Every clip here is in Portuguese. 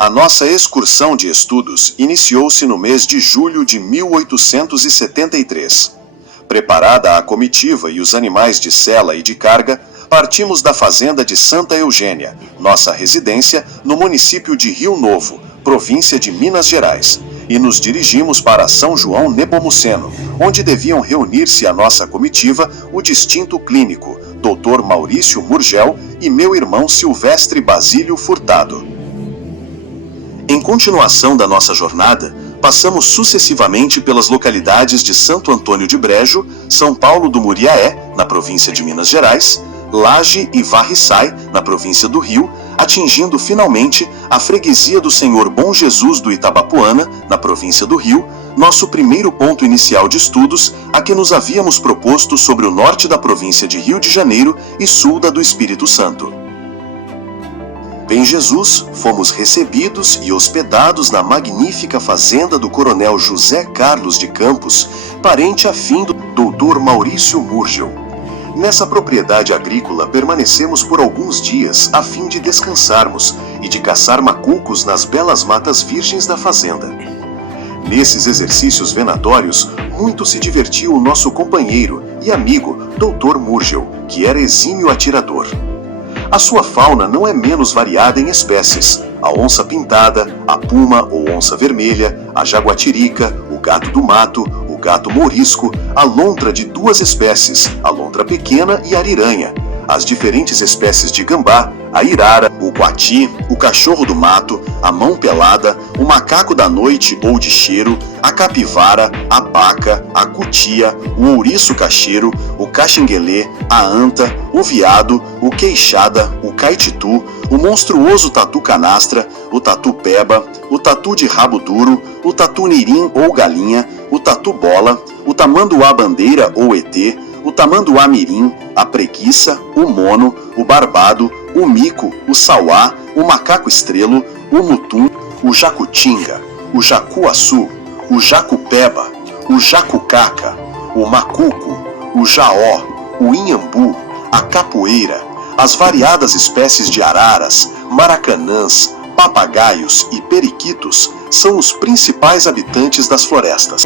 A nossa excursão de estudos iniciou-se no mês de julho de 1873. Preparada a comitiva e os animais de sela e de carga, partimos da fazenda de Santa Eugênia, nossa residência no município de Rio Novo, província de Minas Gerais, e nos dirigimos para São João Nepomuceno, onde deviam reunir-se a nossa comitiva o distinto clínico, Dr. Maurício Murgel e meu irmão Silvestre Basílio Furtado. Em continuação da nossa jornada, passamos sucessivamente pelas localidades de Santo Antônio de Brejo, São Paulo do Muriaé, na província de Minas Gerais, Laje e Varriçai, na província do Rio, atingindo finalmente a freguesia do Senhor Bom Jesus do Itabapoana, na província do Rio, nosso primeiro ponto inicial de estudos a que nos havíamos proposto sobre o norte da província de Rio de Janeiro e sul da do Espírito Santo. Em Jesus, fomos recebidos e hospedados na magnífica fazenda do coronel José Carlos de Campos, parente afim do Dr. Maurício Murgel. Nessa propriedade agrícola permanecemos por alguns dias a fim de descansarmos e de caçar macucos nas belas matas virgens da fazenda. Nesses exercícios venatórios, muito se divertiu o nosso companheiro e amigo Dr. Murgel, que era exímio atirador. A sua fauna não é menos variada em espécies: a onça-pintada, a puma ou onça vermelha, a jaguatirica, o gato do mato, o gato mourisco, a lontra de duas espécies, a lontra pequena e a ariranha, as diferentes espécies de gambá, a irara, o coati, o cachorro do mato, a mão pelada, o macaco da noite ou de cheiro, a capivara, a paca, a cutia, o ouriço cacheiro, o caxinguelê, a anta, o veado, o queixada, o caititu, o monstruoso tatu canastra, o tatu peba, o tatu de rabo duro, o tatu nirim ou galinha, o tatu bola, o tamanduá bandeira ou etê, o tamanduá mirim, a preguiça, o mono, o barbado, o mico, o sauá, o macaco estrelo, o mutum, o jacutinga, o jacuaçu, o jacupeba, o jacucaca, o macuco, o jaó, o inhambu, a capoeira, as variadas espécies de araras, maracanãs, papagaios e periquitos são os principais habitantes das florestas.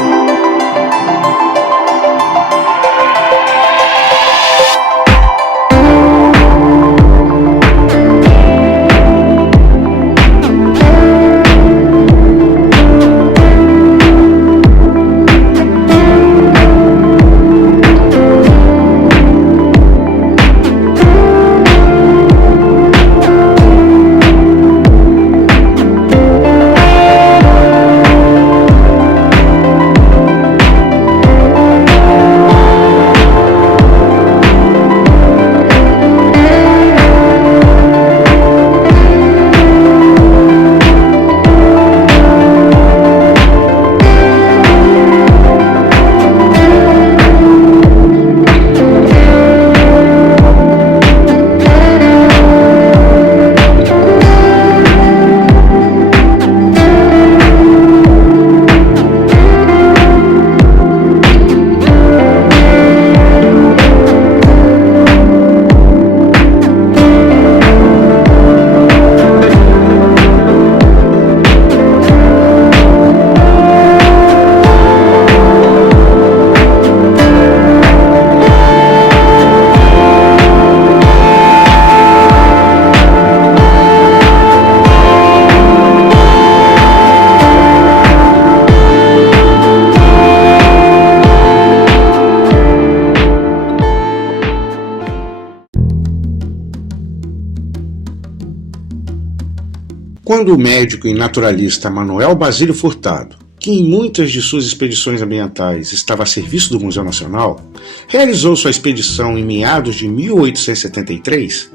Quando o médico e naturalista Manuel Basílio Furtado, que em muitas de suas expedições ambientais estava a serviço do Museu Nacional, realizou sua expedição em meados de 1873,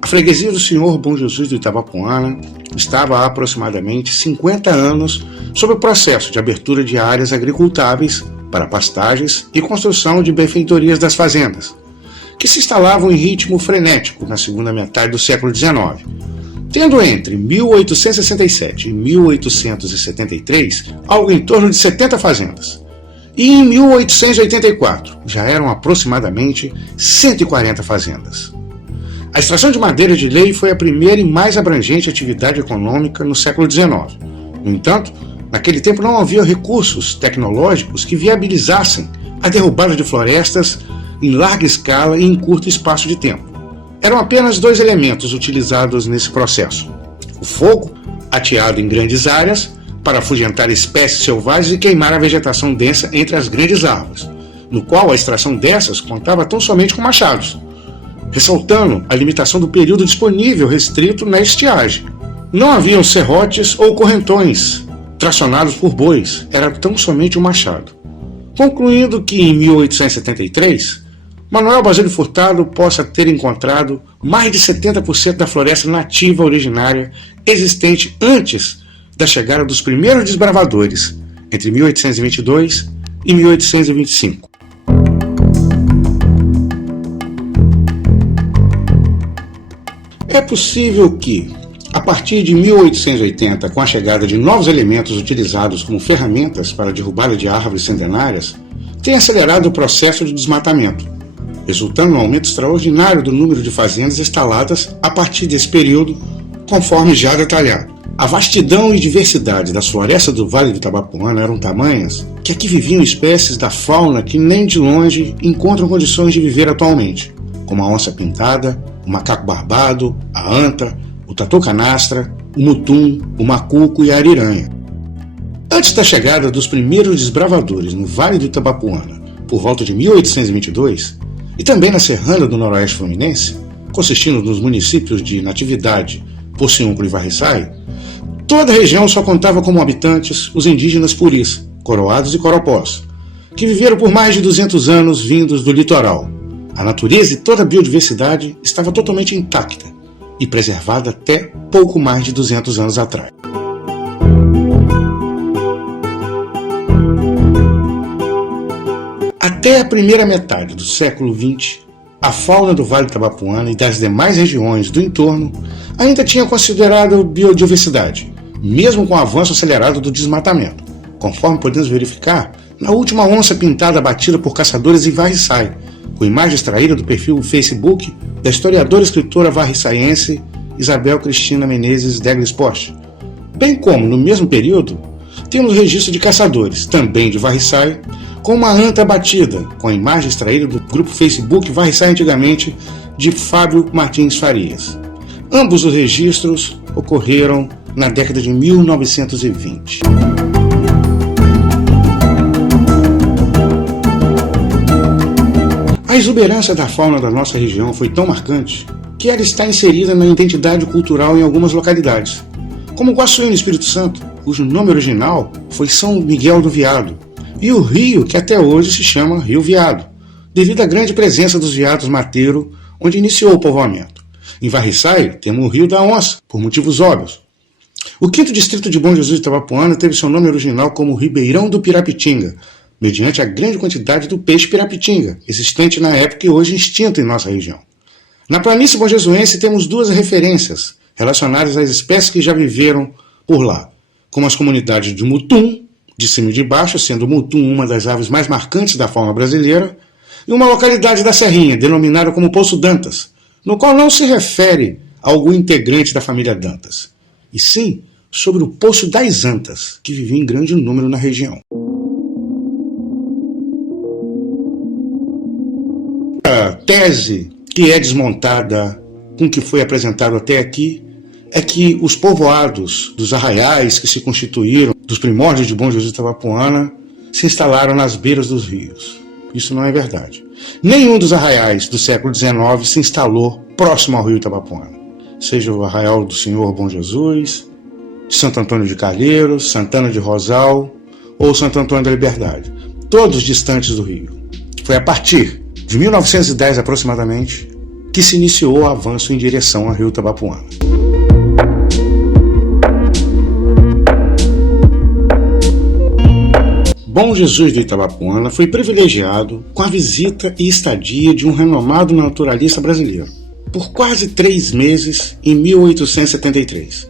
a freguesia do Senhor Bom Jesus do Itabapoana estava há aproximadamente 50 anos sob o processo de abertura de áreas agricultáveis para pastagens e construção de benfeitorias das fazendas, que se instalavam em ritmo frenético na segunda metade do século XIX, tendo entre 1867 e 1873 algo em torno de 70 fazendas. E em 1884 já eram aproximadamente 140 fazendas. A extração de madeira de lei foi a primeira e mais abrangente atividade econômica no século XIX. No entanto, naquele tempo não havia recursos tecnológicos que viabilizassem a derrubada de florestas em larga escala e em curto espaço de tempo. Eram apenas dois elementos utilizados nesse processo: o fogo, ateado em grandes áreas, para afugentar espécies selvagens e queimar a vegetação densa entre as grandes árvores, no qual a extração dessas contava tão somente com machados, ressaltando a limitação do período disponível restrito na estiagem. Não haviam serrotes ou correntões tracionados por bois, era tão somente um machado. Concluindo que em 1873, Manuel Basílio Furtado possa ter encontrado mais de 70% da floresta nativa originária existente antes da chegada dos primeiros desbravadores, entre 1822 e 1825. É possível que, a partir de 1880, com a chegada de novos elementos utilizados como ferramentas para a derrubada de árvores centenárias, tenha acelerado o processo de desmatamento, resultando no aumento extraordinário do número de fazendas instaladas a partir desse período, conforme já detalhado. A vastidão e diversidade das florestas do Vale do Itabapuana eram tamanhas que aqui viviam espécies da fauna que nem de longe encontram condições de viver atualmente, como a onça-pintada, o macaco barbado, a anta, o tatu-canastra, o mutum, o macuco e a ariranha. Antes da chegada dos primeiros desbravadores no Vale do Itabapuana, por volta de 1822, e também na Serrana do Noroeste Fluminense, consistindo nos municípios de Natividade, Porciúncula e Varriçai, toda a região só contava como habitantes os indígenas puris, coroados e coropós, que viveram por mais de 200 anos vindos do litoral. A natureza e toda a biodiversidade estava totalmente intacta e preservada até pouco mais de 200 anos atrás. Até a primeira metade do século XX, a fauna do Vale do Itabapuana e das demais regiões do entorno ainda tinha considerado biodiversidade, mesmo com o avanço acelerado do desmatamento, conforme podemos verificar na última onça pintada abatida por caçadores em Varriçai, com imagem extraída do perfil Facebook da historiadora e escritora varriçaiense Isabel Cristina Menezes Deglis Porsche. Bem como, no mesmo período, temos registro de caçadores, também de Varriçai, com uma anta abatida, com a imagem extraída do grupo Facebook Varriçai Antigamente, de Fábio Martins Farias. Ambos os registros ocorreram na década de 1920. A exuberância da fauna da nossa região foi tão marcante que ela está inserida na identidade cultural em algumas localidades, como Guaçuí, no Espírito Santo, cujo nome original foi São Miguel do Veado, e o rio que até hoje se chama Rio Veado, devido à grande presença dos veados mateiro, onde iniciou o povoamento. Em Varriçai, temos o Rio da Onça, por motivos óbvios. O 5º distrito de Bom Jesus de Itabapuana teve seu nome original como Ribeirão do Pirapitinga, mediante a grande quantidade do peixe pirapitinga, existente na época e hoje extinto em nossa região. Na planície bonjesuense temos duas referências relacionadas às espécies que já viveram por lá, como as comunidades de Mutum, de cima e de baixo, sendo o mutum uma das aves mais marcantes da fauna brasileira, e uma localidade da Serrinha, denominada como Poço Dantas, no qual não se refere a algum integrante da família Dantas, e sim sobre o Poço das Antas, que vivia em grande número na região. A tese que é desmontada com o que foi apresentado até aqui é que os povoados dos arraiais que se constituíram dos primórdios de Bom Jesus de Itabapuana se instalaram nas beiras dos rios. Isso não é verdade. Nenhum dos arraiais do século XIX se instalou próximo ao rio Itabapuana, seja o arraial do Senhor Bom Jesus, de Santo Antônio de Calheiros, Santana de Rosal ou Santo Antônio da Liberdade, todos distantes do rio. Foi a partir de 1910 aproximadamente que se iniciou o avanço em direção ao rio Itabapuana. Bom Jesus do Itabapuana foi privilegiado com a visita e estadia de um renomado naturalista brasileiro, por quase 3 meses em 1873.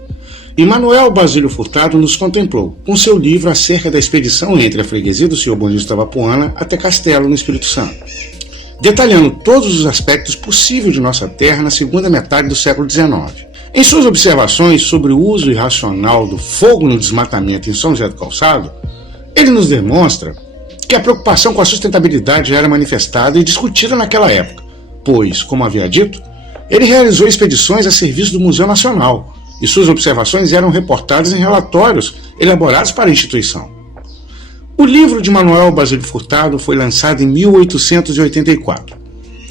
E Manuel Basílio Furtado nos contemplou com seu livro acerca da expedição entre a freguesia do Senhor Bom Jesus do Itabapuana até Castelo, no Espírito Santo. detalhando todos os aspectos possíveis de nossa Terra na segunda metade do século XIX. Em suas observações sobre o uso irracional do fogo no desmatamento em São José do Calçado, ele nos demonstra que a preocupação com a sustentabilidade já era manifestada e discutida naquela época, pois, como havia dito, ele realizou expedições a serviço do Museu Nacional e suas observações eram reportadas em relatórios elaborados para a instituição. O livro de Manuel Basílio Furtado foi lançado em 1884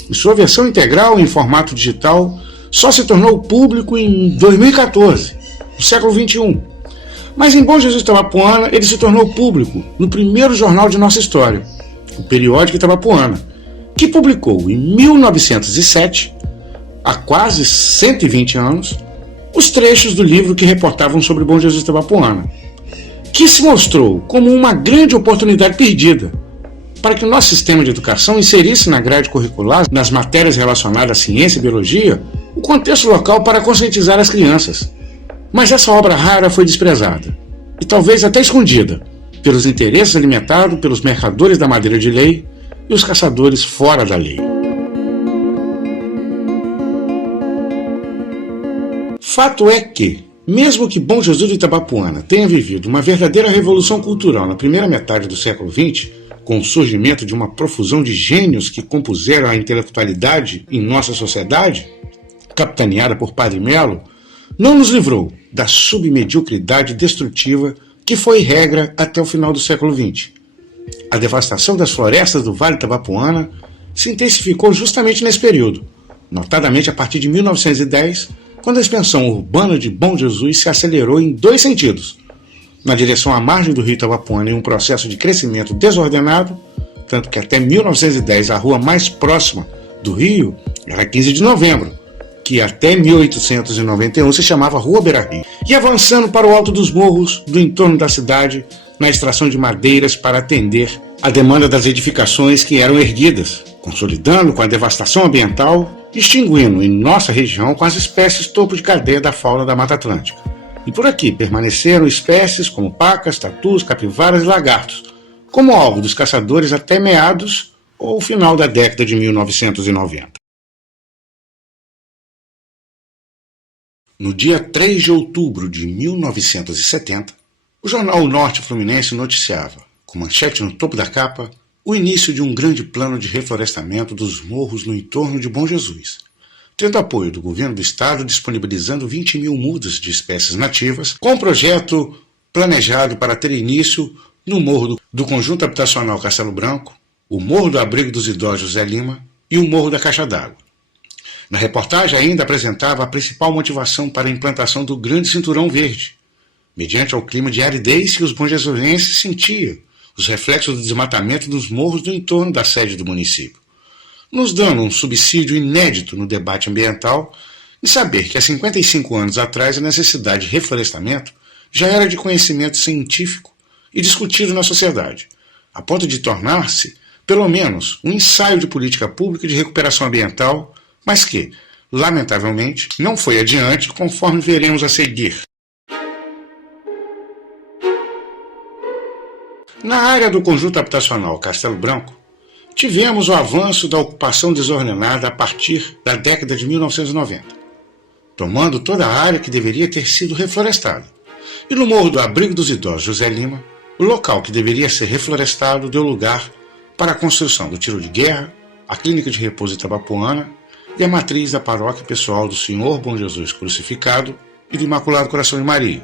e sua versão integral em formato digital só se tornou público em 2014, no século XXI. Mas em Bom Jesus Itabapoana ele se tornou público no primeiro jornal de nossa história, o Periódico Itabapoana, que publicou em 1907, há quase 120 anos, os trechos do livro que reportavam sobre Bom Jesus Itabapoana, que se mostrou como uma grande oportunidade perdida para que o nosso sistema de educação inserisse na grade curricular, nas matérias relacionadas à ciência e biologia, o contexto local para conscientizar as crianças. Mas essa obra rara foi desprezada, e talvez até escondida, pelos interesses alimentados pelos mercadores da madeira de lei e os caçadores fora da lei. Fato é que, mesmo que Bom Jesus de Itabapoana tenha vivido uma verdadeira revolução cultural na primeira metade do século XX, com o surgimento de uma profusão de gênios que compuseram a intelectualidade em nossa sociedade, capitaneada por Padre Melo, não nos livrou da submediocridade destrutiva que foi regra até o final do século XX. A devastação das florestas do Vale Itabapoana se intensificou justamente nesse período, notadamente a partir de 1910, quando a expansão urbana de Bom Jesus se acelerou em dois sentidos: na direção à margem do rio Itabapoana em um processo de crescimento desordenado, tanto que até 1910 a rua mais próxima do rio era 15 de novembro, que até 1891 se chamava Rua Beira-Rio, e avançando para o alto dos morros do entorno da cidade na extração de madeiras para atender à demanda das edificações que eram erguidas, consolidando com a devastação ambiental, extinguindo em nossa região com as espécies topo de cadeia da fauna da Mata Atlântica. E por aqui permaneceram espécies como pacas, tatus, capivaras e lagartos, como alvo dos caçadores até meados ou final da década de 1990. No dia 3 de outubro de 1970, o jornal Norte Fluminense noticiava, com manchete no topo da capa, o início de um grande plano de reflorestamento dos morros no entorno de Bom Jesus, tendo apoio do governo do estado disponibilizando 20 mil mudas de espécies nativas, com um projeto planejado para ter início no morro do Conjunto Habitacional Castelo Branco, o Morro do Abrigo dos Idosos José Lima e o Morro da Caixa d'Água. Na reportagem ainda apresentava a principal motivação para a implantação do Grande Cinturão Verde, mediante ao clima de aridez que os bonjesuenses sentiam, os reflexos do desmatamento dos morros do entorno da sede do município, nos dando um subsídio inédito no debate ambiental e saber que há 55 anos atrás a necessidade de reflorestamento já era de conhecimento científico e discutido na sociedade, a ponto de tornar-se, pelo menos, um ensaio de política pública de recuperação ambiental, mas que, lamentavelmente, não foi adiante, conforme veremos a seguir. Na área do Conjunto Habitacional Castelo Branco, tivemos o avanço da ocupação desordenada a partir da década de 1990, tomando toda a área que deveria ter sido reflorestada. E no Morro do Abrigo dos Idosos José Lima, o local que deveria ser reflorestado deu lugar para a construção do tiro de guerra, a Clínica de Repouso Itabapoana e a matriz da paróquia pessoal do Senhor Bom Jesus Crucificado e do Imaculado Coração de Maria.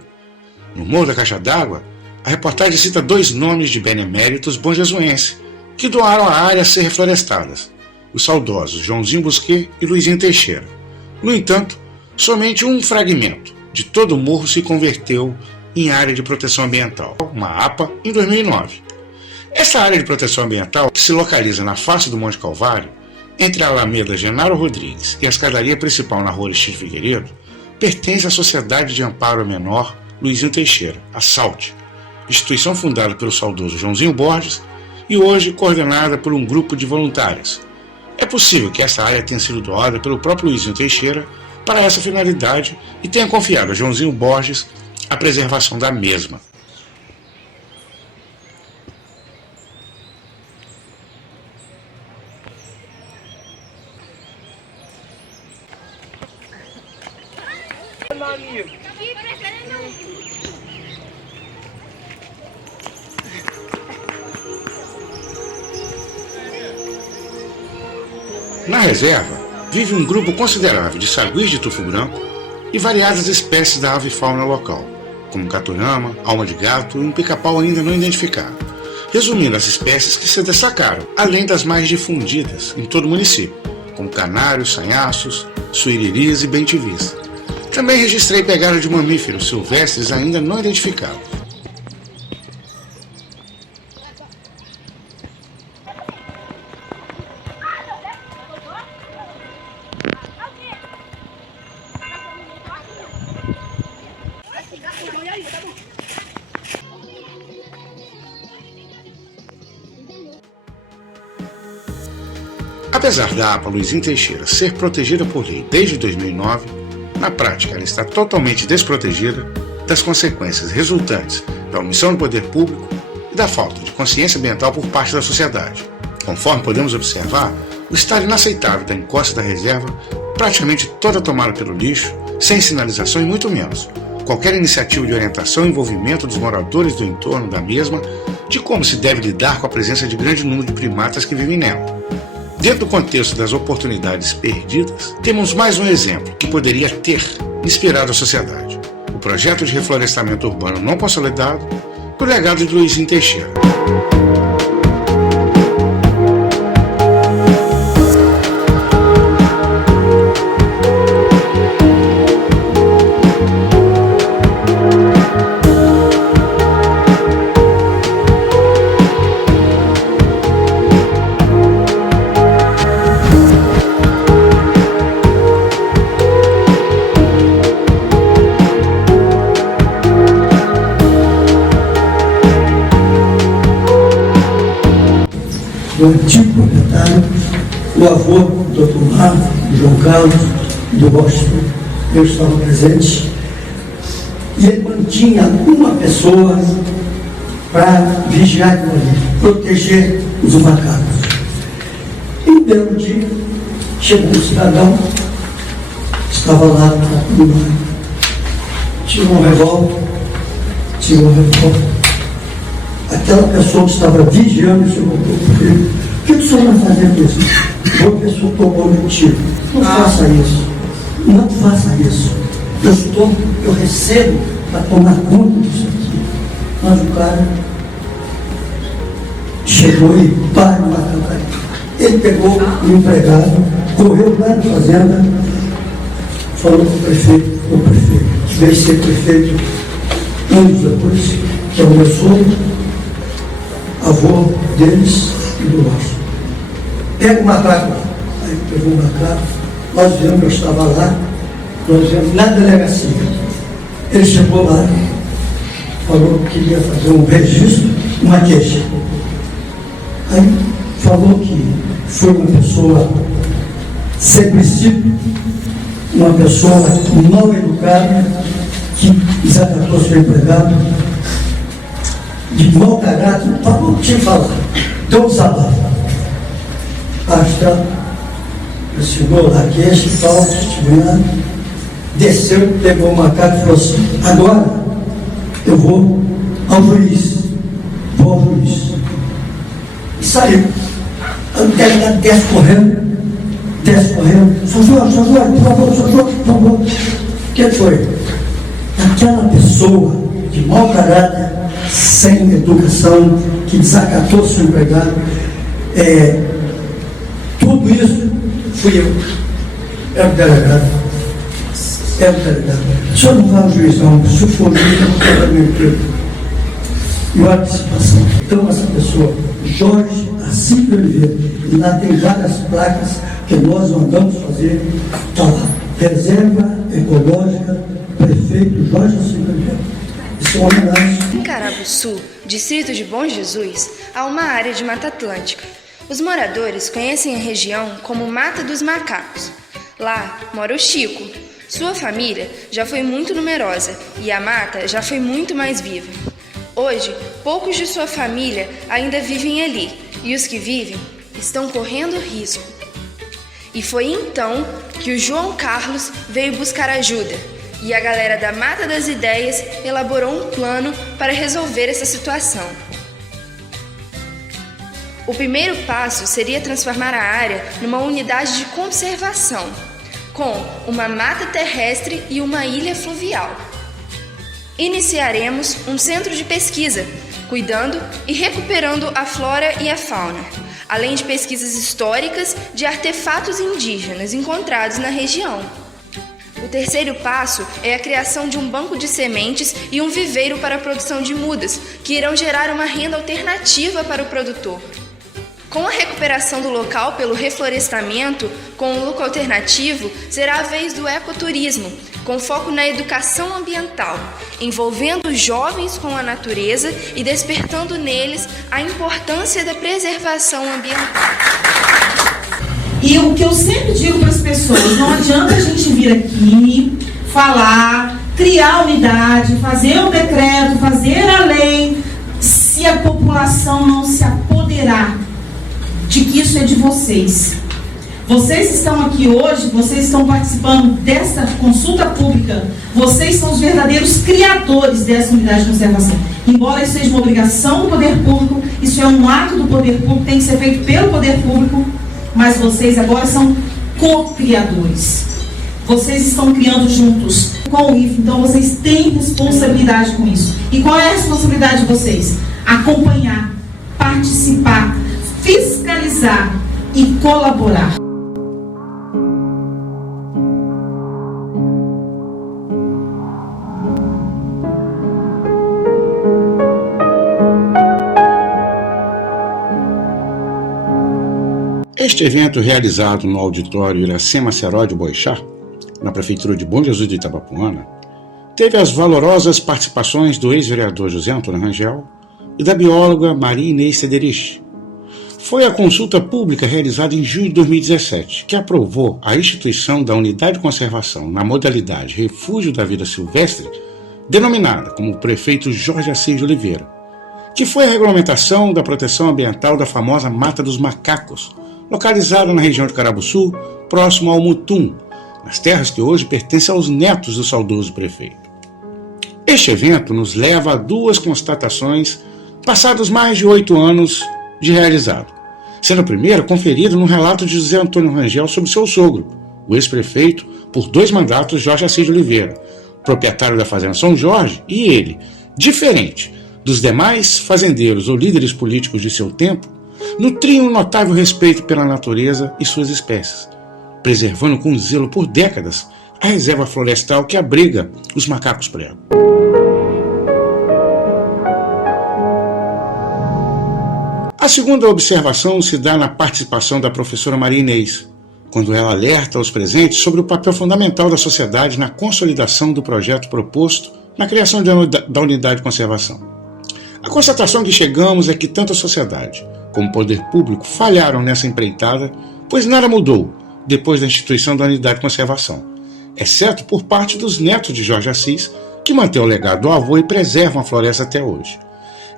No Morro da Caixa d'Água, a reportagem cita dois nomes de beneméritos bonjesuenses que doaram a área a ser reflorestadas, os saudosos Joãozinho Busquet e Luizinho Teixeira. No entanto, somente um fragmento de todo o morro se converteu em área de proteção ambiental, uma APA, em 2009. Essa área de proteção ambiental, que se localiza na face do Monte Calvário, entre a Alameda Genaro Rodrigues e a escadaria principal na Rua Aristides Figueiredo, pertence à Sociedade de Amparo ao Menor Luizinho Teixeira, a SALT, instituição fundada pelo saudoso Joãozinho Borges e hoje coordenada por um grupo de voluntários. É possível que essa área tenha sido doada pelo próprio Luizinho Teixeira para essa finalidade e tenha confiado a Joãozinho Borges a preservação da mesma. amigo. Na reserva, vive um grupo considerável de saguis de tufo branco e variadas espécies da avifauna local, como caturama, alma de gato e um pica-pau ainda não identificado. Resumindo as espécies que se destacaram, além das mais difundidas em todo o município, como canários, sanhaços, suiriris e bentivis. Também registrei pegada de mamíferos silvestres ainda não identificados. Apesar da APA Luizinho Teixeira ser protegida por lei desde 2009, na prática ela está totalmente desprotegida das consequências resultantes da omissão do poder público e da falta de consciência ambiental por parte da sociedade. Conforme podemos observar, o estado inaceitável da encosta da reserva, praticamente toda tomada pelo lixo, sem sinalização e muito menos qualquer iniciativa de orientação e envolvimento dos moradores do entorno da mesma de como se deve lidar com a presença de grande número de primatas que vivem nela. Dentro do contexto das oportunidades perdidas, temos mais um exemplo que poderia ter inspirado a sociedade: o projeto de reflorestamento urbano não consolidado do legado de Luizinho Teixeira. Do antigo proprietário, o avô do Dr. Marco, do João Carlos, do Washington. Eu estava presente e ele mantinha uma pessoa para vigiar aquilo ali, proteger os macacos. E um belo dia, chegou um cidadão, estava lá no mar, tirou um revólver. Aquela pessoa que estava vigiando o seu filho, o que o senhor vai fazer com isso? Uma pessoa tomou de tiro. Não faça isso. Não faça isso. Eu recebo para tomar conta disso aqui. Mas o cara chegou e para de matar o cara. Ele pegou o empregado, correu lá na fazenda, falou com o prefeito, veio ser prefeito anos depois, que é o meu sogro, avô deles e do nosso. Pega o macaco. Aí pegou o macaco, nós viemos, eu estava lá, nós viemos na delegacia. Ele chegou lá, falou que queria fazer um registro, uma queixa. Aí falou que foi uma pessoa sem princípio, uma pessoa mal educada, que desacatou seu empregado, de mau caráter, falou o que tinha que falar. Deu um desabafo. Assinou a queixa e tal, testemunhado, desceu, pegou o macaco e falou assim: agora eu vou ao juiz. E saiu. Aí o delegado desce correndo. Só por favor. O que foi? Aquela pessoa de mau caráter, sem educação, que desacatou seu empregado, tudo isso fui eu. É o delegado. O senhor não vai ao juiz, não. Se for juiz, eu vou quebrar meu emprego. E olha que situação. Então, essa pessoa, Jorge Assípio Oliveira, e lá tem várias placas que nós mandamos fazer. Está lá. Reserva Ecológica, Prefeito Jorge Assípio Oliveira. Isso é uma homenagem. Em Carabuçu, distrito de Bom Jesus, há uma área de Mata Atlântica. Os moradores conhecem a região como Mata dos Macacos. Lá mora o Chico. Sua família já foi muito numerosa e a mata já foi muito mais viva. Hoje, poucos de sua família ainda vivem ali e os que vivem estão correndo risco. E foi então que o João Carlos veio buscar ajuda. E a galera da Mata das Ideias elaborou um plano para resolver essa situação. O primeiro passo seria transformar a área numa unidade de conservação, com uma mata terrestre e uma ilha fluvial. Iniciaremos um centro de pesquisa, cuidando e recuperando a flora e a fauna, além de pesquisas históricas de artefatos indígenas encontrados na região. O terceiro passo é a criação de um banco de sementes e um viveiro para a produção de mudas, que irão gerar uma renda alternativa para o produtor. Com a recuperação do local pelo reflorestamento, com um lucro alternativo, será a vez do ecoturismo, com foco na educação ambiental, envolvendo os jovens com a natureza e despertando neles a importância da preservação ambiental. E o que eu sempre digo para as pessoas, não adianta a gente vir aqui, falar, criar unidade, fazer um decreto, fazer a lei, se a população não se apoderar de que isso é de vocês. Vocês estão aqui hoje, vocês estão participando dessa consulta pública, vocês são os verdadeiros criadores dessa unidade de conservação. Embora isso seja uma obrigação do poder público, isso é um ato do poder público, tem que ser feito pelo poder público, mas vocês agora são co-criadores. Vocês estão criando juntos com o IFE, então vocês têm responsabilidade com isso. E qual é a responsabilidade de vocês? Acompanhar, participar, fiscalizar e colaborar. Este evento, realizado no auditório Iracema Seródio Boixá, na Prefeitura de Bom Jesus de Itabapoana, teve as valorosas participações do ex-vereador José Antônio Rangel e da bióloga Maria Inês Cederich. Foi a consulta pública realizada em junho de 2017 que aprovou a instituição da Unidade de Conservação na modalidade Refúgio da Vida Silvestre, denominada como prefeito Jorge Assis de Oliveira, que foi a regulamentação da proteção ambiental da famosa Mata dos Macacos, localizada na região de Carabuçu, próximo ao Mutum, nas terras que hoje pertencem aos netos do saudoso prefeito. Este evento nos leva a duas constatações passados mais de 8 anos de realizado, sendo a primeira conferida no relato de José Antônio Rangel sobre seu sogro, o ex-prefeito por 2 mandatos Jorge Assis de Oliveira, proprietário da Fazenda São Jorge, e ele, diferente dos demais fazendeiros ou líderes políticos de seu tempo, nutria um notável respeito pela natureza e suas espécies, preservando com zelo por décadas a reserva florestal que abriga os macacos pregos. A segunda observação se dá na participação da professora Maria Inês, quando ela alerta aos presentes sobre o papel fundamental da sociedade na consolidação do projeto proposto na criação da unidade de conservação. A constatação que chegamos é que tanto a sociedade como o poder público falharam nessa empreitada, pois nada mudou depois da instituição da unidade de conservação, exceto por parte dos netos de Jorge Assis, que mantêm o legado do avô e preservam a floresta até hoje.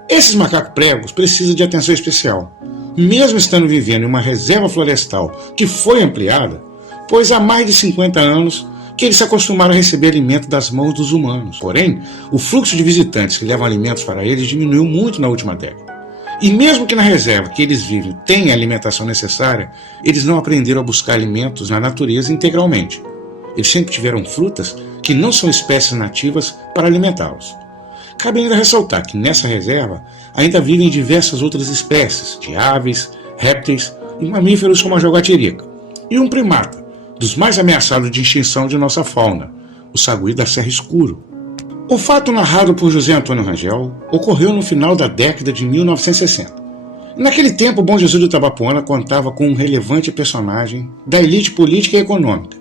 Esses macacos pregos precisam de atenção especial, mesmo estando vivendo em uma reserva florestal que foi ampliada, pois há mais de 50 anos que eles se acostumaram a receber alimento das mãos dos humanos. Porém, o fluxo de visitantes que levam alimentos para eles diminuiu muito na última década. E mesmo que na reserva que eles vivem tenha a alimentação necessária, eles não aprenderam a buscar alimentos na natureza integralmente. Eles sempre tiveram frutas que não são espécies nativas para alimentá-los. Cabe ainda ressaltar que nessa reserva ainda vivem diversas outras espécies de aves, répteis e mamíferos como a jaguatirica, e um primata, dos mais ameaçados de extinção de nossa fauna, o sagui da Serra Escuro. O fato narrado por José Antônio Rangel ocorreu no final da década de 1960. Naquele tempo, Bom Jesus de Itabapoana contava com um relevante personagem da elite política e econômica,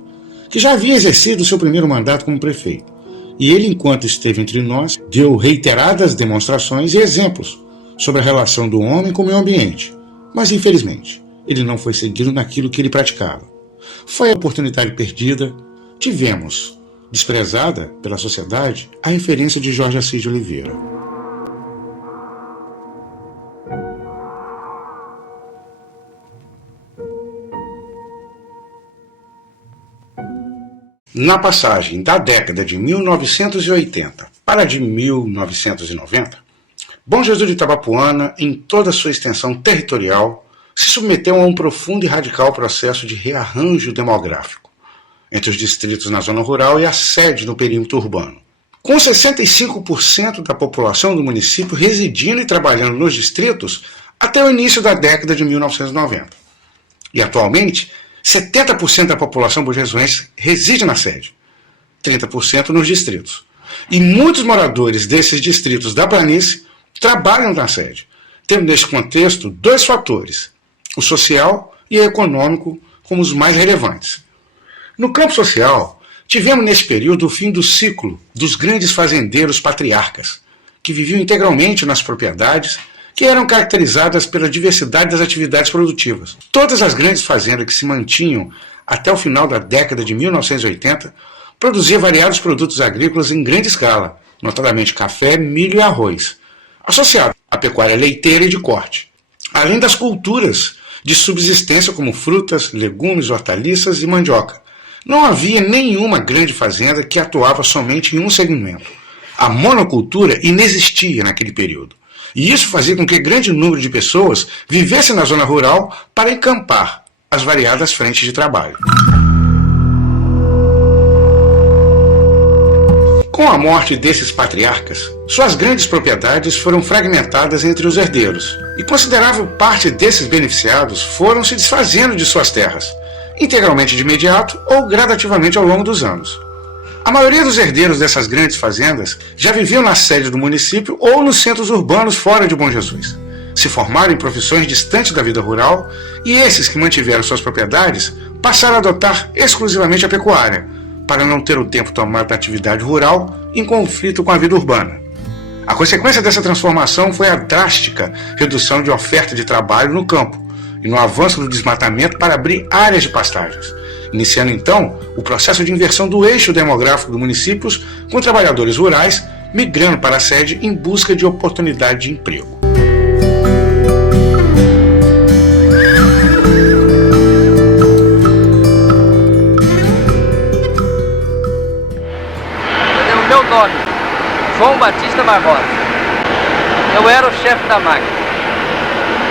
que já havia exercido seu primeiro mandato como prefeito. E ele, enquanto esteve entre nós, deu reiteradas demonstrações e exemplos sobre a relação do homem com o meio ambiente. Mas, infelizmente, ele não foi seguido naquilo que ele praticava. Foi a oportunidade perdida. Tivemos, desprezada pela sociedade, a referência de Jorge Assis de Oliveira. Na passagem da década de 1980 para a de 1990, Bom Jesus de Itabapoana, em toda a sua extensão territorial, se submeteu a um profundo e radical processo de rearranjo demográfico entre os distritos na zona rural e a sede no perímetro urbano. Com 65% da população do município residindo e trabalhando nos distritos até o início da década de 1990. E atualmente, 70% da população burgesuense reside na sede, 30% nos distritos. E muitos moradores desses distritos da planície trabalham na sede, tendo nesse contexto dois fatores, o social e o econômico, como os mais relevantes. No campo social, tivemos nesse período o fim do ciclo dos grandes fazendeiros patriarcas, que viviam integralmente nas propriedades que eram caracterizadas pela diversidade das atividades produtivas. Todas as grandes fazendas que se mantinham até o final da década de 1980 produziam variados produtos agrícolas em grande escala, notadamente café, milho e arroz, associado à pecuária leiteira e de corte, além das culturas de subsistência como frutas, legumes, hortaliças e mandioca. Não havia nenhuma grande fazenda que atuava somente em um segmento. A monocultura inexistia naquele período. E isso fazia com que grande número de pessoas vivessem na zona rural para encampar as variadas frentes de trabalho. Com a morte desses patriarcas, suas grandes propriedades foram fragmentadas entre os herdeiros, e considerável parte desses beneficiados foram se desfazendo de suas terras, integralmente de imediato ou gradativamente ao longo dos anos. A maioria dos herdeiros dessas grandes fazendas já viviam na sede do município ou nos centros urbanos fora de Bom Jesus. Se formaram em profissões distantes da vida rural, e esses que mantiveram suas propriedades passaram a adotar exclusivamente a pecuária, para não ter o tempo tomado da atividade rural em conflito com a vida urbana. A consequência dessa transformação foi a drástica redução de oferta de trabalho no campo e no avanço do desmatamento para abrir áreas de pastagens, iniciando então o processo de inversão do eixo demográfico dos municípios, com trabalhadores rurais migrando para a sede em busca de oportunidade de emprego. Meu nome, João Batista Barbosa. Eu era o chefe da máquina.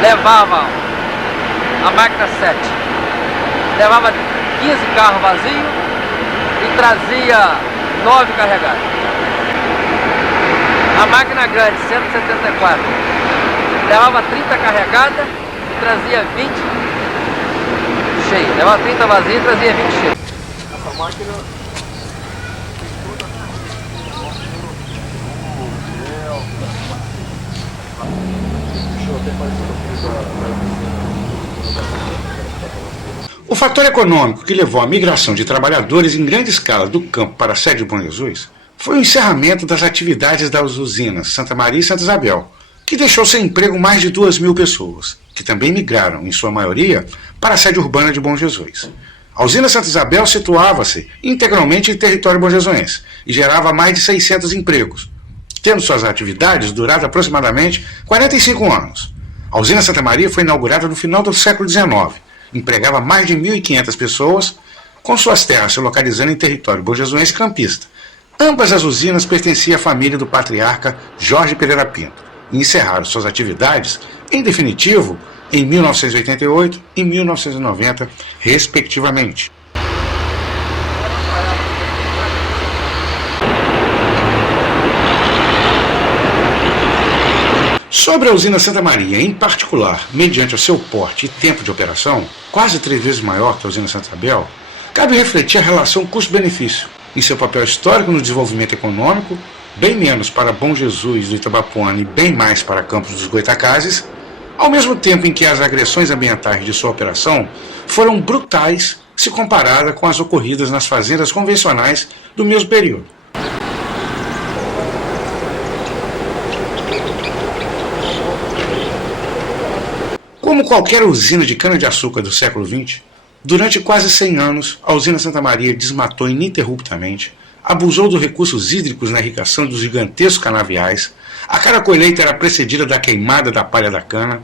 Levava a máquina 7. Levava 15 carros vazios e trazia 9 carregados. A máquina grande, 174, levava 30 carregadas e trazia 20 cheias. Levava 30 vazios e trazia 20 cheias. Essa máquina... O fator econômico que levou à migração de trabalhadores em grande escala do campo para a sede de Bom Jesus foi o encerramento das atividades das usinas Santa Maria e Santa Isabel, que deixou sem emprego mais de 2.000 pessoas, que também migraram, em sua maioria, para a sede urbana de Bom Jesus. A usina Santa Isabel situava-se integralmente em território bonjesuense e gerava mais de 600 empregos, tendo suas atividades durado aproximadamente 45 anos. A usina Santa Maria foi inaugurada no final do século XIX, empregava mais de 1.500 pessoas, com suas terras se localizando em território bonjesuense campista. Ambas as usinas pertenciam à família do patriarca Jorge Pereira Pinto e encerraram suas atividades, em definitivo, em 1988 e 1990, respectivamente. Sobre a usina Santa Maria, em particular, mediante o seu porte e tempo de operação, quase 3 vezes maior que a usina Santa Isabel, cabe refletir a relação custo-benefício em seu papel histórico no desenvolvimento econômico, bem menos para Bom Jesus do Itabapoana e bem mais para Campos dos Goitacazes, ao mesmo tempo em que as agressões ambientais de sua operação foram brutais se comparada com as ocorridas nas fazendas convencionais do mesmo período. Como qualquer usina de cana-de-açúcar do século XX, durante quase 100 anos, a usina Santa Maria desmatou ininterruptamente, abusou dos recursos hídricos na irrigação dos gigantescos canaviais, a cada colheita era precedida da queimada da palha da cana,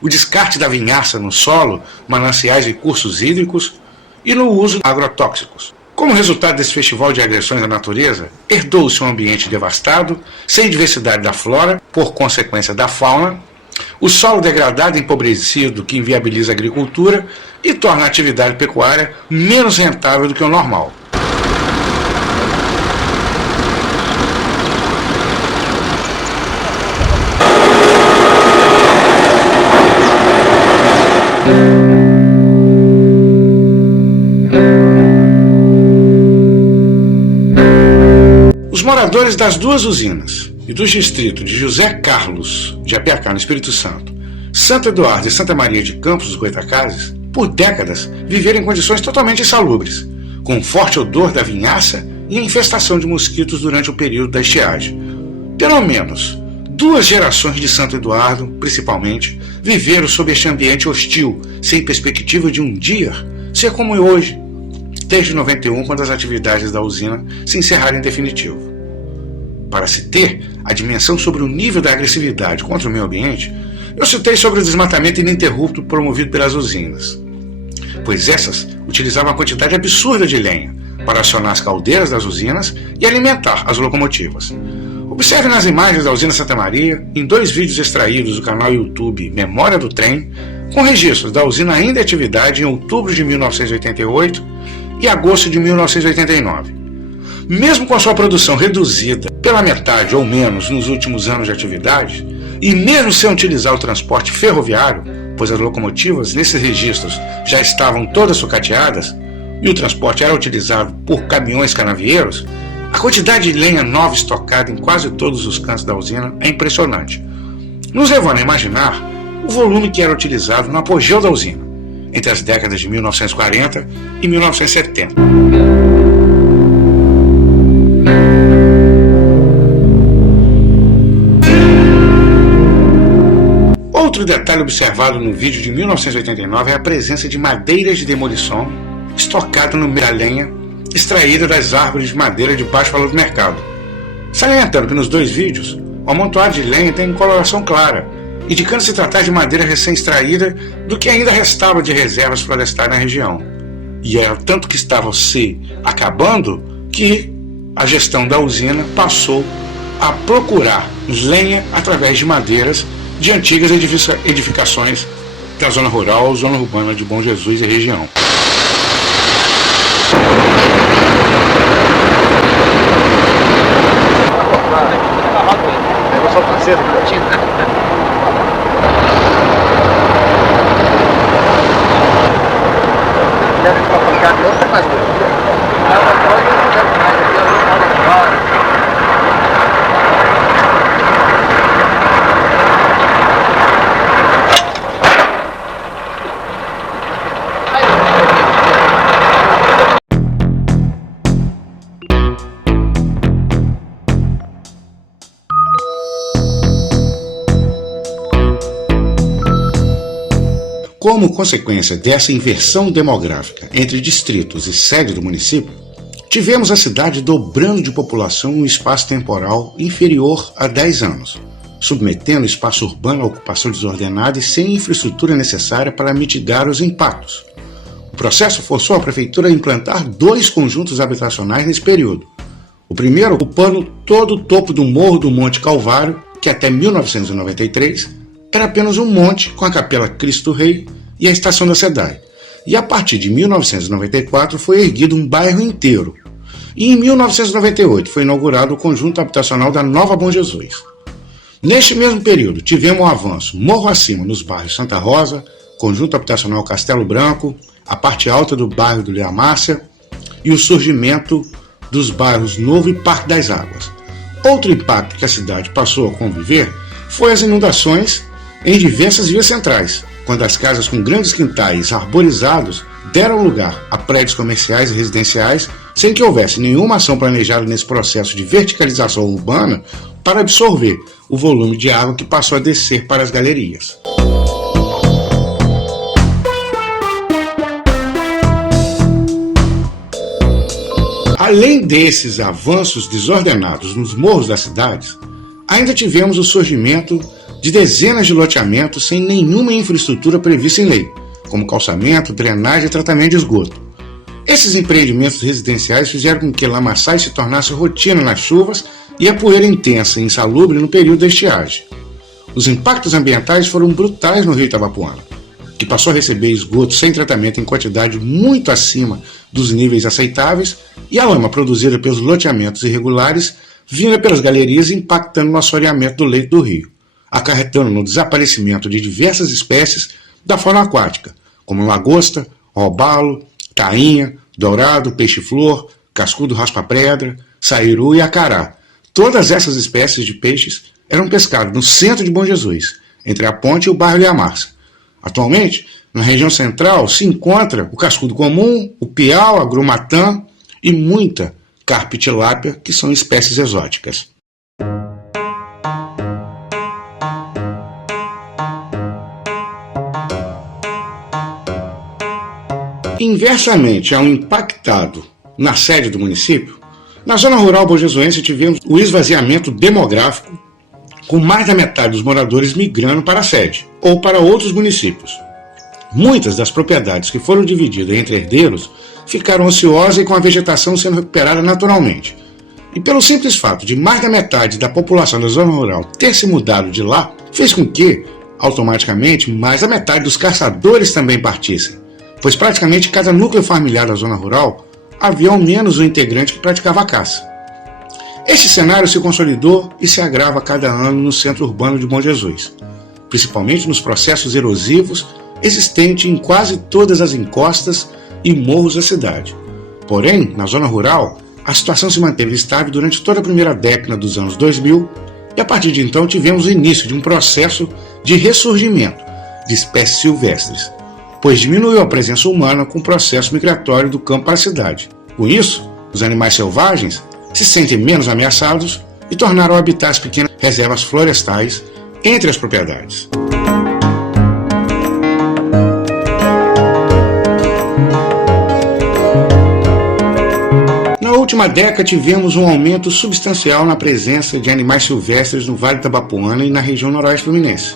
o descarte da vinhaça no solo, mananciais e cursos hídricos, e no uso de agrotóxicos. Como resultado desse festival de agressões à natureza, herdou-se um ambiente devastado, sem diversidade da flora, por consequência da fauna, o solo degradado e empobrecido que inviabiliza a agricultura e torna a atividade pecuária menos rentável do que o normal. Os moradores das duas usinas e dos distritos de José Carlos de Apiacá, no Espírito Santo, Santo Eduardo e Santa Maria de Campos dos Goitacazes, por décadas viveram em condições totalmente insalubres, com forte odor da vinhaça e a infestação de mosquitos durante o período da estiagem. Pelo menos 2 gerações de Santo Eduardo, principalmente, viveram sob este ambiente hostil, sem perspectiva de um dia ser como hoje, desde 91, quando as atividades da usina se encerraram em definitivo. Para se ter a dimensão sobre o nível da agressividade contra o meio ambiente, eu citei sobre o desmatamento ininterrupto promovido pelas usinas, pois essas utilizavam uma quantidade absurda de lenha para acionar as caldeiras das usinas e alimentar as locomotivas. Observe nas imagens da usina Santa Maria, em 2 vídeos extraídos do canal YouTube Memória do Trem, com registros da usina ainda em atividade em outubro de 1988 e agosto de 1989. Mesmo com a sua produção reduzida pela metade ou menos nos últimos anos de atividade, e mesmo sem utilizar o transporte ferroviário, pois as locomotivas nesses registros já estavam todas sucateadas e o transporte era utilizado por caminhões canavieiros, a quantidade de lenha nova estocada em quase todos os cantos da usina é impressionante, nos levando a imaginar o volume que era utilizado no apogeu da usina, entre as décadas de 1940 e 1970. Outro detalhe observado no vídeo de 1989 é a presença de madeiras de demolição estocada no meio da lenha extraída das árvores de madeira de baixo valor do mercado. Salientando que nos 2 vídeos, o amontoado de lenha tem coloração clara, indicando se tratar de madeira recém-extraída do que ainda restava de reservas florestais na região. E era tanto que estava se acabando que a gestão da usina passou a procurar lenha através de madeiras de antigas edificações da zona rural ou zona urbana de Bom Jesus e região. Eu sou francês, deve complicar de outra coisa. Como consequência dessa inversão demográfica entre distritos e sede do município, tivemos a cidade dobrando de população em um espaço temporal inferior a 10 anos, submetendo o espaço urbano à ocupação desordenada e sem infraestrutura necessária para mitigar os impactos. O processo forçou a prefeitura a implantar 2 conjuntos habitacionais nesse período. O primeiro ocupando todo o topo do Morro do Monte Calvário, que até 1993 era apenas um monte com a Capela Cristo Rei e a Estação da SEDAI. E a partir de 1994 foi erguido um bairro inteiro. E em 1998 foi inaugurado o conjunto habitacional da Nova Bom Jesus. Neste mesmo período tivemos um avanço morro acima nos bairros Santa Rosa, conjunto habitacional Castelo Branco, a parte alta do bairro do Leamárcia e o surgimento dos bairros Novo e Parque das Águas. Outro impacto que a cidade passou a conviver foi as inundações em diversas vias centrais, quando as casas com grandes quintais arborizados deram lugar a prédios comerciais e residenciais sem que houvesse nenhuma ação planejada nesse processo de verticalização urbana para absorver o volume de água que passou a descer para as galerias. Além desses avanços desordenados nos morros das cidades, ainda tivemos o surgimento de dezenas de loteamentos sem nenhuma infraestrutura prevista em lei, como calçamento, drenagem e tratamento de esgoto. Esses empreendimentos residenciais fizeram com que lamaçais se tornasse rotina nas chuvas e a poeira intensa e insalubre no período da estiagem. Os impactos ambientais foram brutais no rio Itabapoana, que passou a receber esgoto sem tratamento em quantidade muito acima dos níveis aceitáveis, e a lama produzida pelos loteamentos irregulares vinda pelas galerias impactando no assoreamento do leito do rio, acarretando no desaparecimento de diversas espécies da fauna aquática, como lagosta, robalo, tainha, dourado, peixe-flor, cascudo raspa-pedra, sairu e acará. Todas essas espécies de peixes eram pescadas no centro de Bom Jesus, entre a ponte e o bairro de Amarça. Atualmente, na região central, se encontra o cascudo comum, o piau, a grumatã e muita carpe tilápia, que são espécies exóticas. Inversamente ao impactado na sede do município, na zona rural bonjesuense tivemos o esvaziamento demográfico, com mais da metade dos moradores migrando para a sede ou para outros municípios. Muitas das propriedades que foram divididas entre herdeiros ficaram ociosas e com a vegetação sendo recuperada naturalmente. E pelo simples fato de mais da metade da população da zona rural ter se mudado de lá, fez com que, automaticamente, mais da metade dos caçadores também partissem, pois praticamente cada núcleo familiar da zona rural havia ao menos um integrante que praticava a caça. Este cenário se consolidou e se agrava a cada ano no centro urbano de Bom Jesus, principalmente nos processos erosivos existentes em quase todas as encostas e morros da cidade. Porém, na zona rural, a situação se manteve estável durante toda a primeira década dos anos 2000 e a partir de então tivemos o início de um processo de ressurgimento de espécies silvestres, pois diminuiu a presença humana com o processo migratório do campo para a cidade. Com isso, os animais selvagens se sentem menos ameaçados e tornaram o habitat as pequenas reservas florestais entre as propriedades. Na última década tivemos um aumento substancial na presença de animais silvestres no Vale do Itabapoana e na região noroeste fluminense,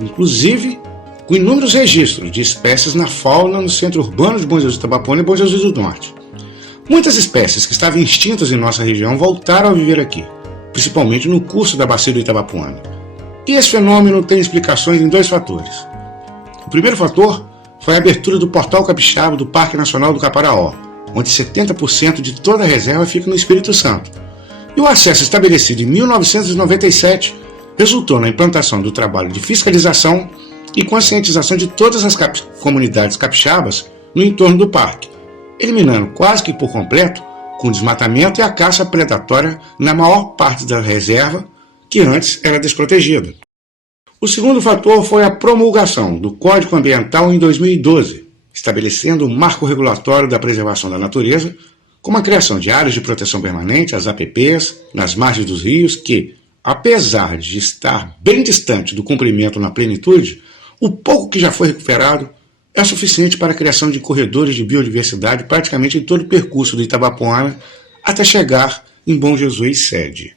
inclusive com inúmeros registros de espécies na fauna no centro urbano de Bom Jesus do Itabapoana e Bom Jesus do Norte. Muitas espécies que estavam extintas em nossa região voltaram a viver aqui, principalmente no curso da bacia do Itabapoana. E esse fenômeno tem explicações em dois fatores. O primeiro fator foi a abertura do Portal Capixaba do Parque Nacional do Caparaó, onde 70% de toda a reserva fica no Espírito Santo. E o acesso estabelecido em 1997 resultou na implantação do trabalho de fiscalização e conscientização de todas as comunidades capixabas no entorno do parque, eliminando quase que por completo com o desmatamento e a caça predatória na maior parte da reserva, que antes era desprotegida. O segundo fator foi a promulgação do Código Ambiental em 2012, estabelecendo um marco regulatório da preservação da natureza, como a criação de áreas de proteção permanente, as APPs, nas margens dos rios, que, apesar de estar bem distante do cumprimento na plenitude, o pouco que já foi recuperado é suficiente para a criação de corredores de biodiversidade praticamente em todo o percurso do Itabapoana até chegar em Bom Jesus sede.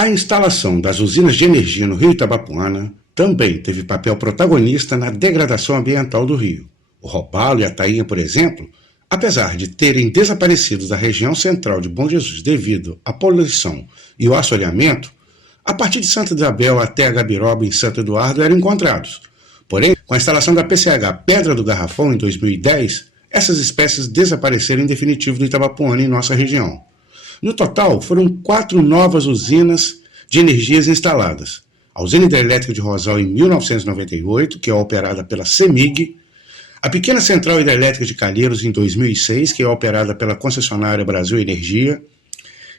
A instalação das usinas de energia no rio Itabapoana também teve papel protagonista na degradação ambiental do rio. O robalo e a tainha, por exemplo, apesar de terem desaparecido da região central de Bom Jesus devido à poluição e o assoreamento, a partir de Santa Isabel até a Gabiroba em Santo Eduardo eram encontrados. Porém, com a instalação da PCH Pedra do Garrafão em 2010, essas espécies desapareceram em definitivo do Itabapoana em nossa região. No total, foram 4 novas usinas de energias instaladas. A usina hidrelétrica de Rosal em 1998, que é operada pela CEMIG, a pequena central hidrelétrica de Calheiros em 2006, que é operada pela concessionária Brasil Energia,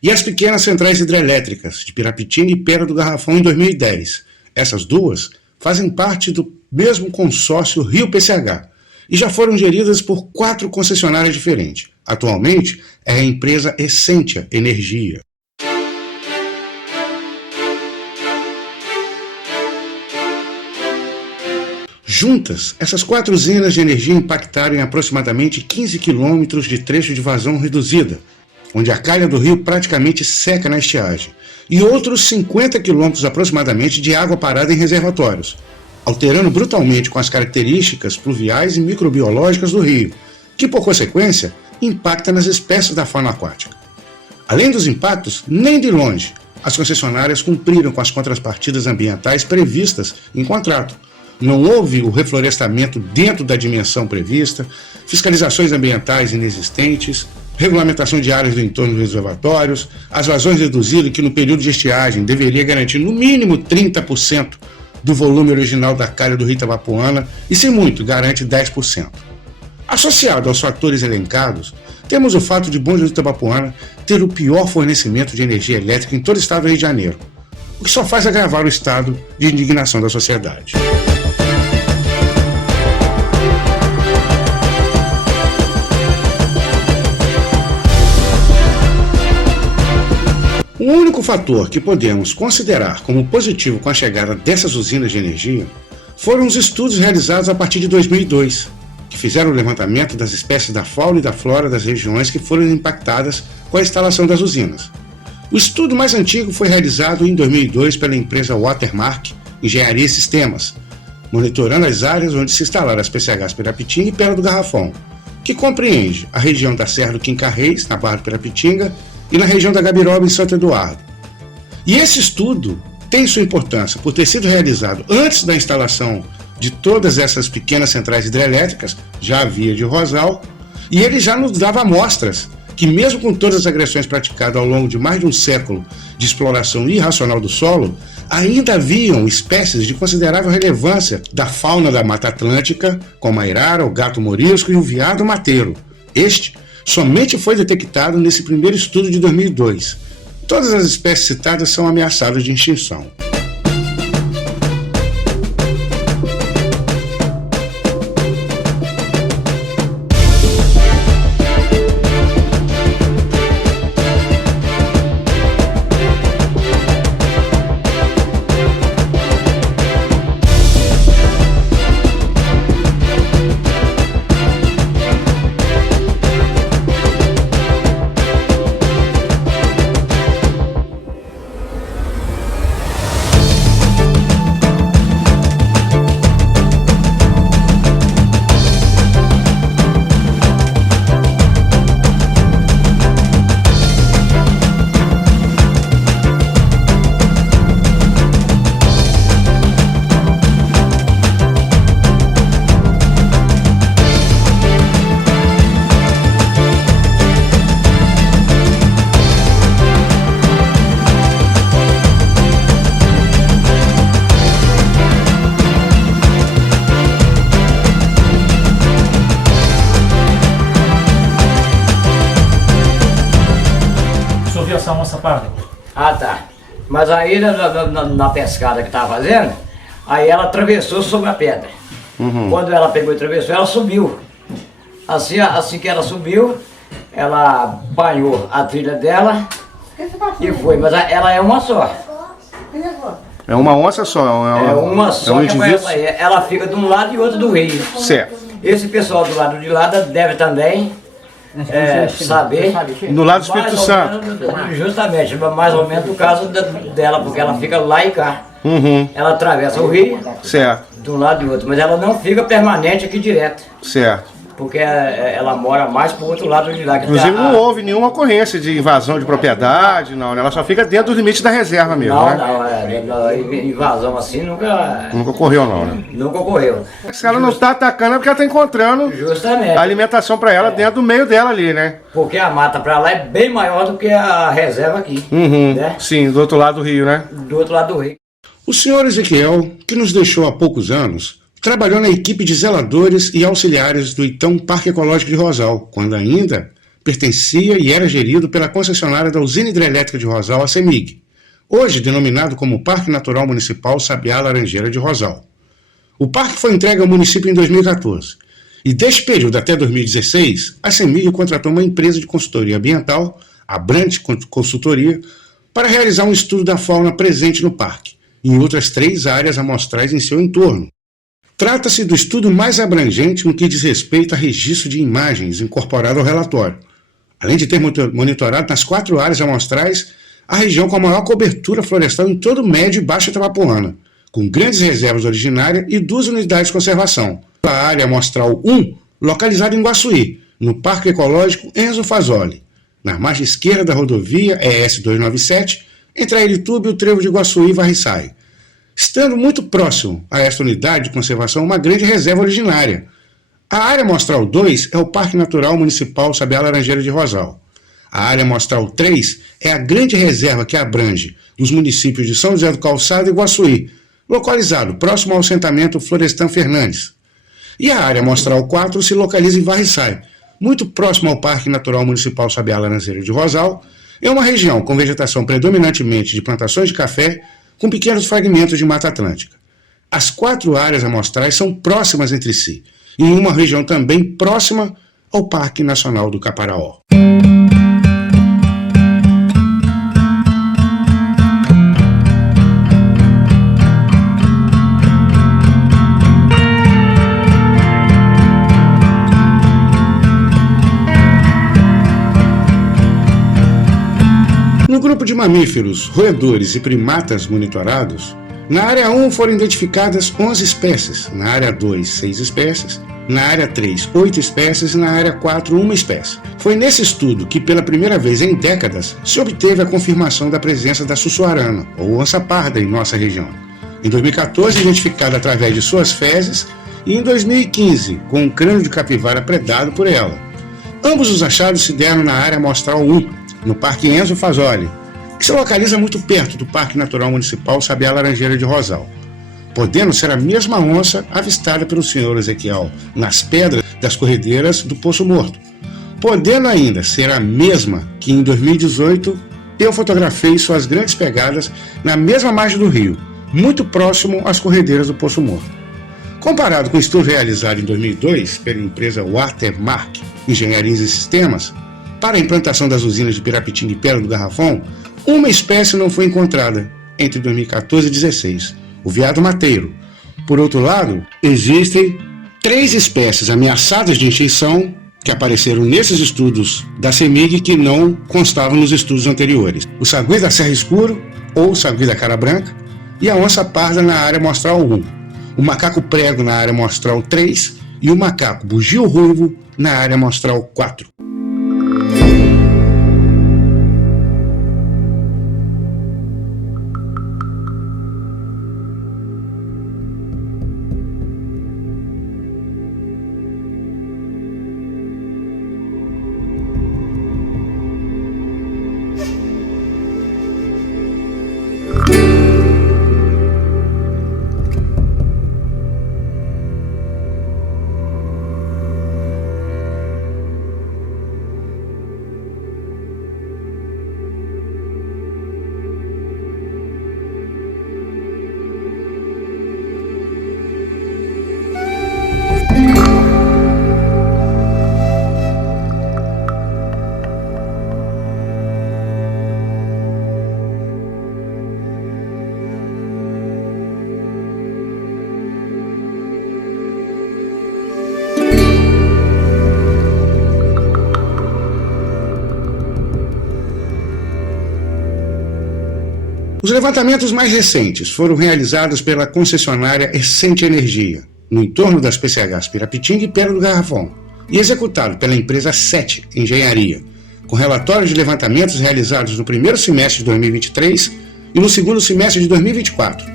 e as pequenas centrais hidrelétricas de Pirapitinga e Pedra do Garrafão em 2010. Essas duas fazem parte do mesmo consórcio Rio PCH e já foram geridas por 4 concessionárias diferentes. Atualmente é a empresa Essentia Energia. Juntas, essas 4 usinas de energia impactaram em aproximadamente 15 quilômetros de trecho de vazão reduzida, onde a calha do rio praticamente seca na estiagem, e outros 50 quilômetros aproximadamente de água parada em reservatórios, alterando brutalmente com as características pluviais e microbiológicas do rio, que, por consequência, impacta nas espécies da fauna aquática. Além dos impactos, nem de longe, as concessionárias cumpriram com as contrapartidas ambientais previstas em contrato. Não houve o reflorestamento dentro da dimensão prevista, fiscalizações ambientais inexistentes, regulamentação de áreas do entorno dos reservatórios, as vazões reduzidas que no período de estiagem deveria garantir no mínimo 30% do volume original da calha do rio Itabapoana e, se muito, garante 10%. Associado aos fatores elencados, temos o fato de Bom Jesus do Itabapoana ter o pior fornecimento de energia elétrica em todo o estado do Rio de Janeiro, o que só faz agravar o estado de indignação da sociedade. O único fator que podemos considerar como positivo com a chegada dessas usinas de energia foram os estudos realizados a partir de 2002, que fizeram o levantamento das espécies da fauna e da flora das regiões que foram impactadas com a instalação das usinas. O estudo mais antigo foi realizado em 2002 pela empresa Watermark Engenharia e Sistemas, monitorando as áreas onde se instalaram as PCHs Pirapitinga e Pedra do Garrafão, que compreende a região da Serra do Quincarrês, na Barra do Pirapitinga, e na região da Gabiroba, em Santo Eduardo. E esse estudo tem sua importância por ter sido realizado antes da instalação de todas essas pequenas centrais hidrelétricas, já havia de Rosal, e ele já nos dava amostras que, mesmo com todas as agressões praticadas ao longo de mais de um século de exploração irracional do solo, ainda haviam espécies de considerável relevância da fauna da Mata Atlântica, como a arara, o gato morisco e o veado mateiro. Este somente foi detectado nesse primeiro estudo de 2002. Todas as espécies citadas são ameaçadas de extinção. Essa onça parda. Ah, tá. Mas aí na pescada que tava fazendo, aí ela atravessou sobre a pedra. Quando ela pegou e atravessou, ela subiu. Assim que ela subiu, ela banhou a trilha dela e foi. Mas ela é uma só. É uma onça só? É uma só. É um indivíduo? Ela fica de um lado e outro do rio. Certo. Esse pessoal do lado de lá deve também saber. No lado do Espírito mais ou Santo. menos, justamente, mais ou menos no caso dela, porque ela fica lá e cá. Uhum. Ela atravessa o rio Certo, de um lado e do outro, mas ela não fica permanente aqui direto, certo. porque ela mora mais pro outro lado de lá. Que Inclusive não houve nenhuma ocorrência de invasão de propriedade, não, né? Ela só fica dentro dos limites da reserva mesmo, Não, né? não, invasão assim nunca Nunca ocorreu não, né? ocorreu. Se ela não está atacando é porque ela está encontrando Justamente. a alimentação para ela dentro do meio dela ali, né? Porque a mata pra lá é bem maior do que a reserva aqui, Uhum. né? Sim, do outro lado do rio, né? Do outro lado do rio. O senhor Ezequiel, que nos deixou há poucos anos, trabalhou na equipe de zeladores e auxiliares do então Parque Ecológico de Rosal, quando ainda pertencia e era gerido pela concessionária da Usina Hidrelétrica de Rosal, a CEMIG, hoje denominado como Parque Natural Municipal Sabiá Laranjeira de Rosal. O parque foi entregue ao município em 2014, e deste período até 2016, a CEMIG contratou uma empresa de consultoria ambiental, a Brant Consultoria, para realizar um estudo da fauna presente no parque, e em outras 3 áreas amostrais em seu entorno. Trata-se do estudo mais abrangente no que diz respeito a registro de imagens incorporado ao relatório, além de ter monitorado nas 4 áreas amostrais a região com a maior cobertura florestal em todo o Médio e Baixo Itabapoana, com grandes reservas originárias e 2 unidades de conservação. A área amostral 1, localizada em Guaçuí, no Parque Ecológico Enzo Fasoli, na margem esquerda da rodovia ES 297, entre a Irituba e o trevo de Guaçuí e Varriçai, estando muito próximo a esta unidade de conservação uma grande reserva originária. A área amostral 2 é o Parque Natural Municipal Sabiá Laranjeira de Rosal. A área amostral 3 é a grande reserva que abrange os municípios de São José do Calçado e Guaçuí, localizado próximo ao assentamento Florestan Fernandes. E a área amostral 4 se localiza em Varriçai, muito próximo ao Parque Natural Municipal Sabiá Laranjeira de Rosal. É uma região com vegetação predominantemente de plantações de café, com pequenos fragmentos de Mata Atlântica. As 4 áreas amostrais são próximas entre si, e em uma região também próxima ao Parque Nacional do Caparaó. No grupo de mamíferos, roedores e primatas monitorados, na área 1 foram identificadas 11 espécies, na área 2, 6 espécies, na área 3, 8 espécies e na área 4, 1 espécie. Foi nesse estudo que, pela primeira vez em décadas, se obteve a confirmação da presença da sussuarana, ou onça parda, em nossa região. Em 2014, identificada através de suas fezes, e em 2015, com um crânio de capivara predado por ela. Ambos os achados se deram na área amostral 1, no Parque Enzo Fasoli, que se localiza muito perto do Parque Natural Municipal Sabiá Laranjeira de Rosal, podendo ser a mesma onça avistada pelo senhor Ezequiel nas pedras das corredeiras do Poço Morto, podendo ainda ser a mesma que em 2018 eu fotografei suas grandes pegadas na mesma margem do rio, muito próximo às corredeiras do Poço Morto. Comparado com o estudo realizado em 2002 pela empresa Watermark Engenharias e Sistemas, para a implantação das usinas de Pirapitinga e Pedra do Garrafão, uma espécie não foi encontrada entre 2014 e 2016, o veado mateiro. Por outro lado, existem 3 espécies ameaçadas de extinção que apareceram nesses estudos da CEMIG que não constavam nos estudos anteriores. O sagui da Serra Escuro, ou sagui da Cara Branca, e a onça parda na área amostral 1, o macaco prego na área amostral 3 e o macaco bugio ruivo na área amostral 4. Os levantamentos mais recentes foram realizados pela concessionária Essente Energia, no entorno das PCHs Pirapitinga e Pedra do Garrafão, e executado pela empresa SET Engenharia, com relatórios de levantamentos realizados no primeiro semestre de 2023 e no segundo semestre de 2024,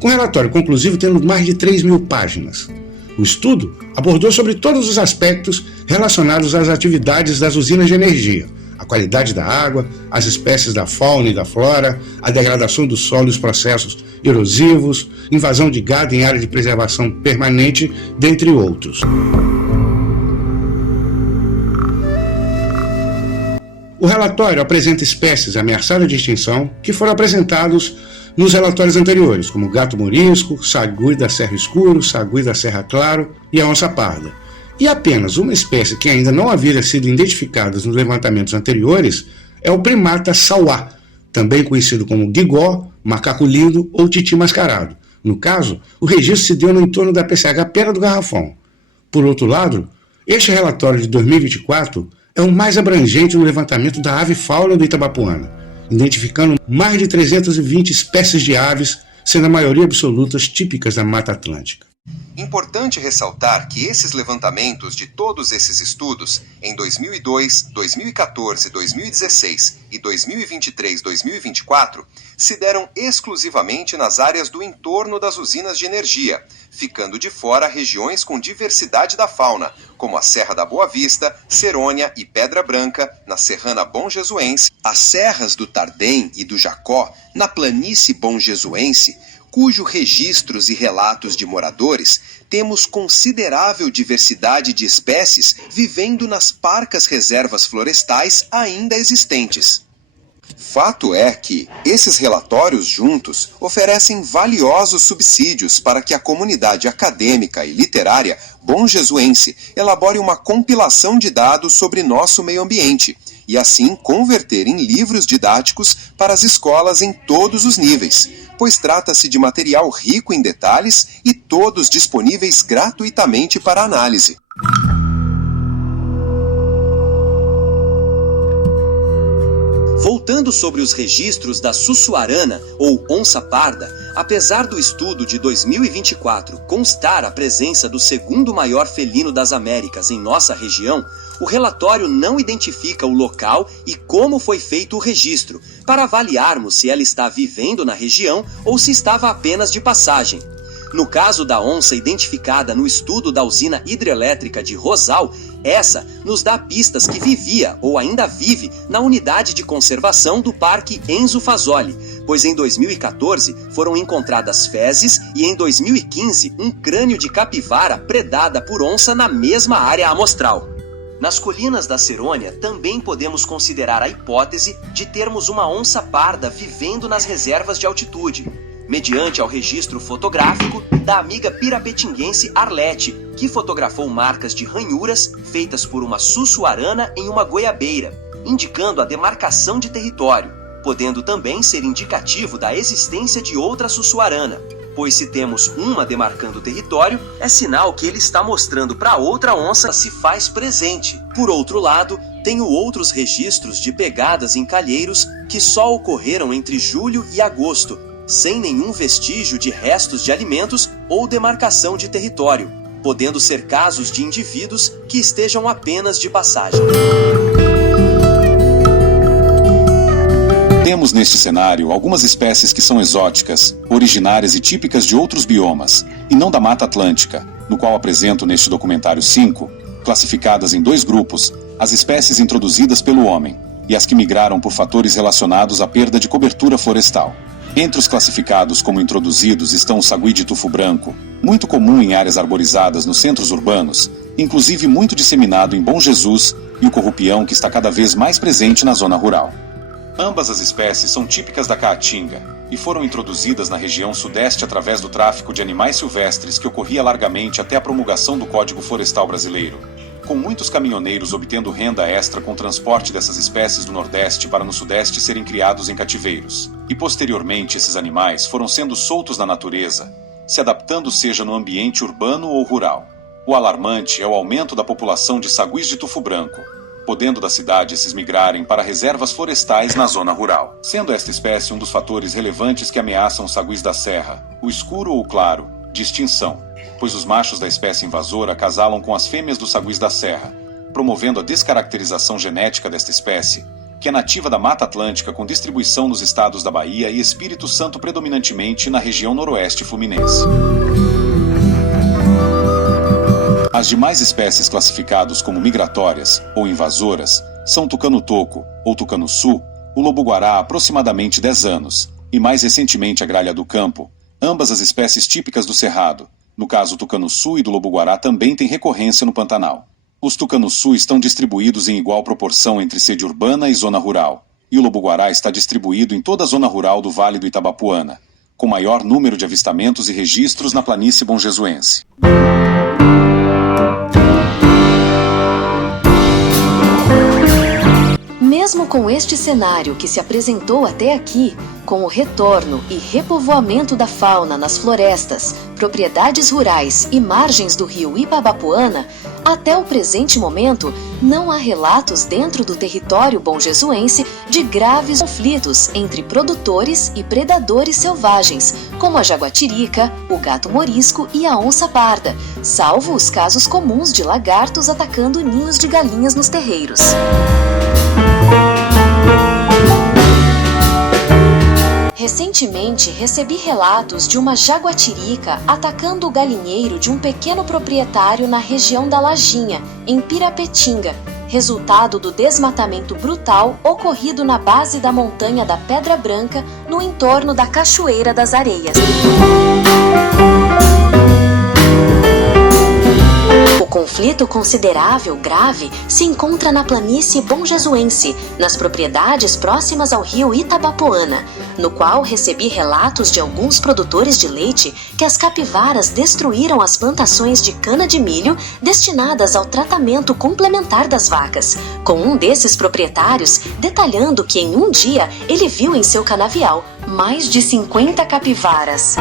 com relatório conclusivo tendo mais de 3.000 páginas. O estudo abordou sobre todos os aspectos relacionados às atividades das usinas de energia, a qualidade da água, as espécies da fauna e da flora, a degradação do solo e os processos erosivos, invasão de gado em área de preservação permanente, dentre outros. O relatório apresenta espécies ameaçadas de extinção que foram apresentados nos relatórios anteriores, como o gato-morisco, sagui da Serra Escuro, sagui da Serra Claro e a onça parda. E apenas uma espécie que ainda não havia sido identificada nos levantamentos anteriores é o primata sauá, também conhecido como guigó, macaco lindo ou titi mascarado. No caso, o registro se deu no entorno da PCH Pedra do Garrafão. Por outro lado, este relatório de 2024 é o mais abrangente no levantamento da ave-fauna do Itabapoana, identificando mais de 320 espécies de aves, sendo a maioria absolutas típicas da Mata Atlântica. Importante ressaltar que esses levantamentos de todos esses estudos, em 2002, 2014, 2016 e 2023-2024, se deram exclusivamente nas áreas do entorno das usinas de energia, ficando de fora regiões com diversidade da fauna, como a Serra da Boa Vista, Serônia e Pedra Branca, na Serrana Bom-Jesuense, as serras do Tardém e do Jacó, na planície Bom-Jesuense, cujo registros e relatos de moradores temos considerável diversidade de espécies vivendo nas parcas reservas florestais ainda existentes. Fato é que esses relatórios juntos oferecem valiosos subsídios para que a comunidade acadêmica e literária bom-jesuense elabore uma compilação de dados sobre nosso meio ambiente e assim converter em livros didáticos para as escolas em todos os níveis, pois trata-se de material rico em detalhes e todos disponíveis gratuitamente para análise. Voltando sobre os registros da sussuarana ou onça parda, apesar do estudo de 2024 constar a presença do segundo maior felino das Américas em nossa região, o relatório não identifica o local e como foi feito o registro, para avaliarmos se ela está vivendo na região ou se estava apenas de passagem. No caso da onça identificada no estudo da usina hidrelétrica de Rosal, essa nos dá pistas que vivia ou ainda vive na unidade de conservação do Parque Enzo Fasoli, pois em 2014 foram encontradas fezes e em 2015 um crânio de capivara predada por onça na mesma área amostral. Nas colinas da Serônia também podemos considerar a hipótese de termos uma onça parda vivendo nas reservas de altitude, mediante ao registro fotográfico da amiga pirapetinguense Arlete, que fotografou marcas de ranhuras feitas por uma sussuarana em uma goiabeira, indicando a demarcação de território, podendo também ser indicativo da existência de outra sussuarana, pois se temos uma demarcando o território, é sinal que ele está mostrando para outra onça se faz presente. Por outro lado, tenho outros registros de pegadas em calheiros que só ocorreram entre julho e agosto, sem nenhum vestígio de restos de alimentos ou demarcação de território, podendo ser casos de indivíduos que estejam apenas de passagem. Temos neste cenário algumas espécies que são exóticas, originárias e típicas de outros biomas, e não da Mata Atlântica, no qual apresento neste documentário 5, classificadas em 2 grupos, as espécies introduzidas pelo homem e as que migraram por fatores relacionados à perda de cobertura florestal. Entre os classificados como introduzidos estão o sagui de tufo branco, muito comum em áreas arborizadas nos centros urbanos, inclusive muito disseminado em Bom Jesus, e o corrupião, que está cada vez mais presente na zona rural. Ambas as espécies são típicas da Caatinga e foram introduzidas na região sudeste através do tráfico de animais silvestres que ocorria largamente até a promulgação do Código Florestal Brasileiro, com muitos caminhoneiros obtendo renda extra com o transporte dessas espécies do Nordeste para no Sudeste serem criados em cativeiros. E posteriormente esses animais foram sendo soltos na natureza, se adaptando seja no ambiente urbano ou rural. O alarmante é o aumento da população de saguis de tufo branco, podendo da cidade esses migrarem para reservas florestais na zona rural. Sendo esta espécie um dos fatores relevantes que ameaçam os saguis da serra, o escuro ou claro, de extinção, pois os machos da espécie invasora acasalam com as fêmeas dos saguis da serra, promovendo a descaracterização genética desta espécie, que é nativa da Mata Atlântica com distribuição nos estados da Bahia e Espírito Santo predominantemente na região noroeste fluminense. As demais espécies classificadas como migratórias ou invasoras são o tucano-toco ou tucano-sul, o lobo-guará há aproximadamente 10 anos, e mais recentemente a gralha do campo, ambas as espécies típicas do Cerrado. No caso, o tucano-sul e do lobo-guará também têm recorrência no Pantanal. Os tucano-sul estão distribuídos em igual proporção entre sede urbana e zona rural, e o lobo-guará está distribuído em toda a zona rural do Vale do Itabapuana, com maior número de avistamentos e registros na planície bonjesuense. Mesmo com este cenário que se apresentou até aqui, com o retorno e repovoamento da fauna nas florestas, propriedades rurais e margens do rio Ipabapuana, até o presente momento, não há relatos dentro do território bonjesuense de graves conflitos entre produtores e predadores selvagens, como a jaguatirica, o gato morisco e a onça parda, salvo os casos comuns de lagartos atacando ninhos de galinhas nos terreiros. Recentemente, recebi relatos de uma jaguatirica atacando o galinheiro de um pequeno proprietário na região da Lajinha, em Pirapetinga, resultado do desmatamento brutal ocorrido na base da montanha da Pedra Branca, no entorno da Cachoeira das Areias. O conflito considerável, grave, se encontra na planície bonjesuense, nas propriedades próximas ao rio Itabapoana, no qual recebi relatos de alguns produtores de leite que as capivaras destruíram as plantações de cana de milho destinadas ao tratamento complementar das vacas, com um desses proprietários detalhando que em um dia ele viu em seu canavial mais de 50 capivaras.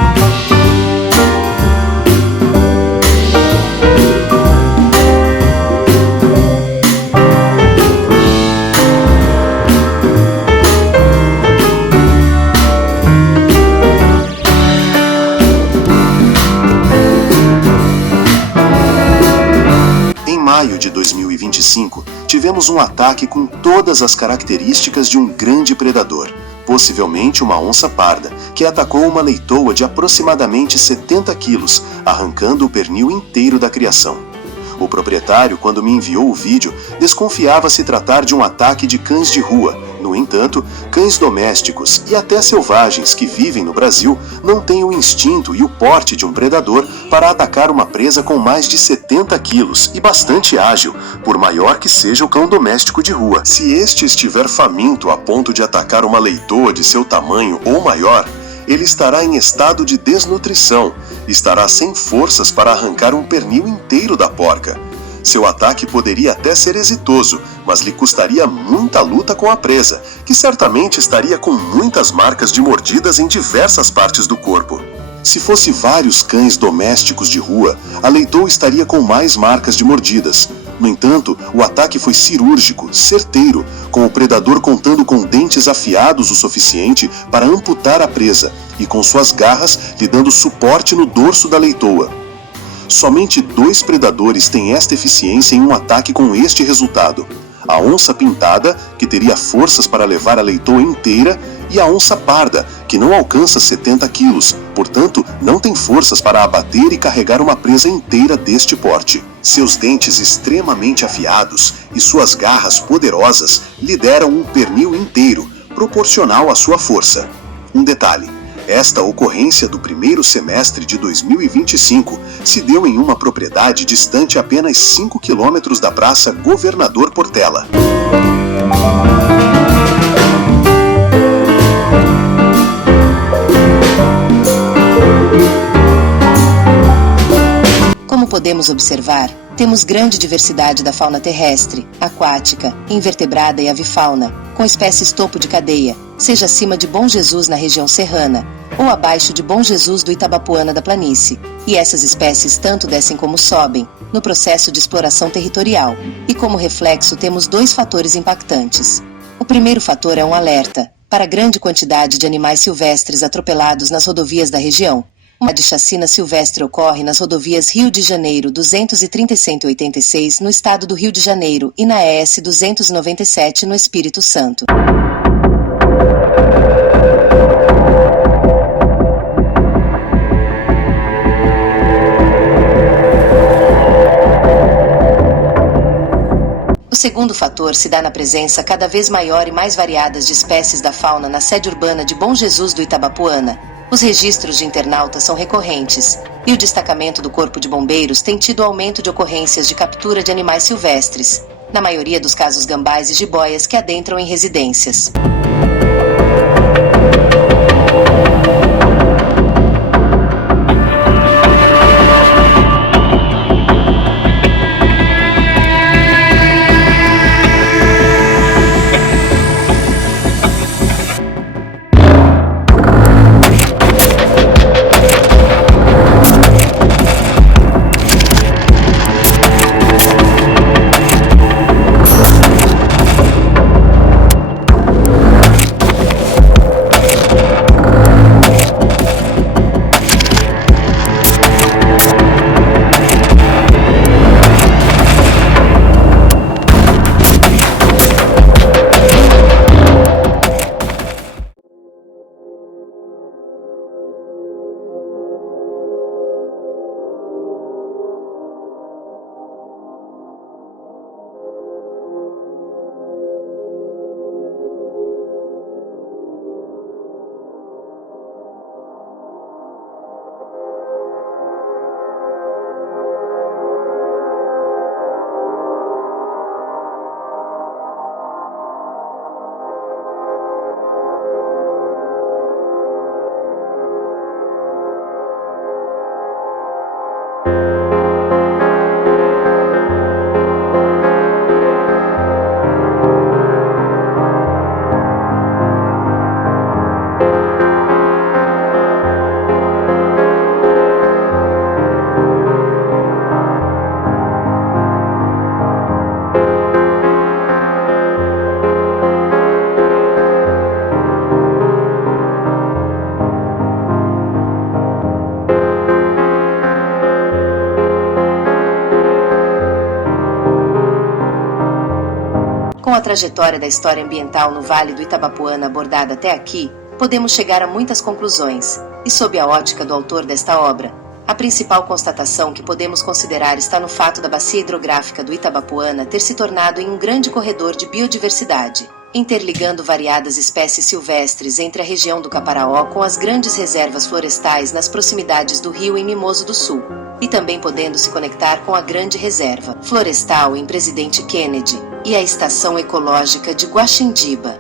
Em maio de 2025, tivemos um ataque com todas as características de um grande predador, possivelmente uma onça parda, que atacou uma leitoa de aproximadamente 70 quilos, arrancando o pernil inteiro da criação. O proprietário, quando me enviou o vídeo, desconfiava se tratar de um ataque de cães de rua. No entanto, cães domésticos e até selvagens que vivem no Brasil não têm o instinto e o porte de um predador para atacar uma presa com mais de 70 quilos e bastante ágil, por maior que seja o cão doméstico de rua. Se este estiver faminto a ponto de atacar uma leitoa de seu tamanho ou maior, ele estará em estado de desnutrição, estará sem forças para arrancar um pernil inteiro da porca. Seu ataque poderia até ser exitoso, mas lhe custaria muita luta com a presa, que certamente estaria com muitas marcas de mordidas em diversas partes do corpo. Se fosse vários cães domésticos de rua, a leitoa estaria com mais marcas de mordidas. No entanto, o ataque foi cirúrgico, certeiro, com o predador contando com dentes afiados o suficiente para amputar a presa e com suas garras lhe dando suporte no dorso da leitoa. Somente 2 predadores têm esta eficiência em um ataque com este resultado: a onça pintada, que teria forças para levar a leitoa inteira, e a onça parda, que não alcança 70 quilos, portanto não tem forças para abater e carregar uma presa inteira deste porte. Seus dentes extremamente afiados e suas garras poderosas lhe deram um pernil inteiro, proporcional à sua força. Um detalhe: esta ocorrência do primeiro semestre de 2025 se deu em uma propriedade distante apenas 5 quilômetros da Praça Governador Portela. Como podemos observar, temos grande diversidade da fauna terrestre, aquática, invertebrada e avifauna, com espécies topo de cadeia, seja acima de Bom Jesus na região serrana, ou abaixo de Bom Jesus do Itabapoana da planície. E essas espécies tanto descem como sobem, no processo de exploração territorial. E como reflexo temos dois fatores impactantes. O primeiro fator é um alerta para a grande quantidade de animais silvestres atropelados nas rodovias da região. Uma de chacina silvestre ocorre nas rodovias Rio de Janeiro 230 e 186 no estado do Rio de Janeiro e na ES 297 no Espírito Santo. O segundo fator se dá na presença cada vez maior e mais variadas de espécies da fauna na sede urbana de Bom Jesus do Itabapoana. Os registros de internautas são recorrentes, e o destacamento do Corpo de Bombeiros tem tido aumento de ocorrências de captura de animais silvestres, na maioria dos casos gambás e jiboias que adentram em residências. Com a trajetória da história ambiental no Vale do Itabapoana abordada até aqui, podemos chegar a muitas conclusões, e sob a ótica do autor desta obra, a principal constatação que podemos considerar está no fato da bacia hidrográfica do Itabapoana ter se tornado em um grande corredor de biodiversidade, interligando variadas espécies silvestres entre a região do Caparaó com as grandes reservas florestais nas proximidades do rio em Mimoso do Sul, e também podendo se conectar com a grande reserva florestal em Presidente Kennedy e a estação ecológica de Guaxindiba.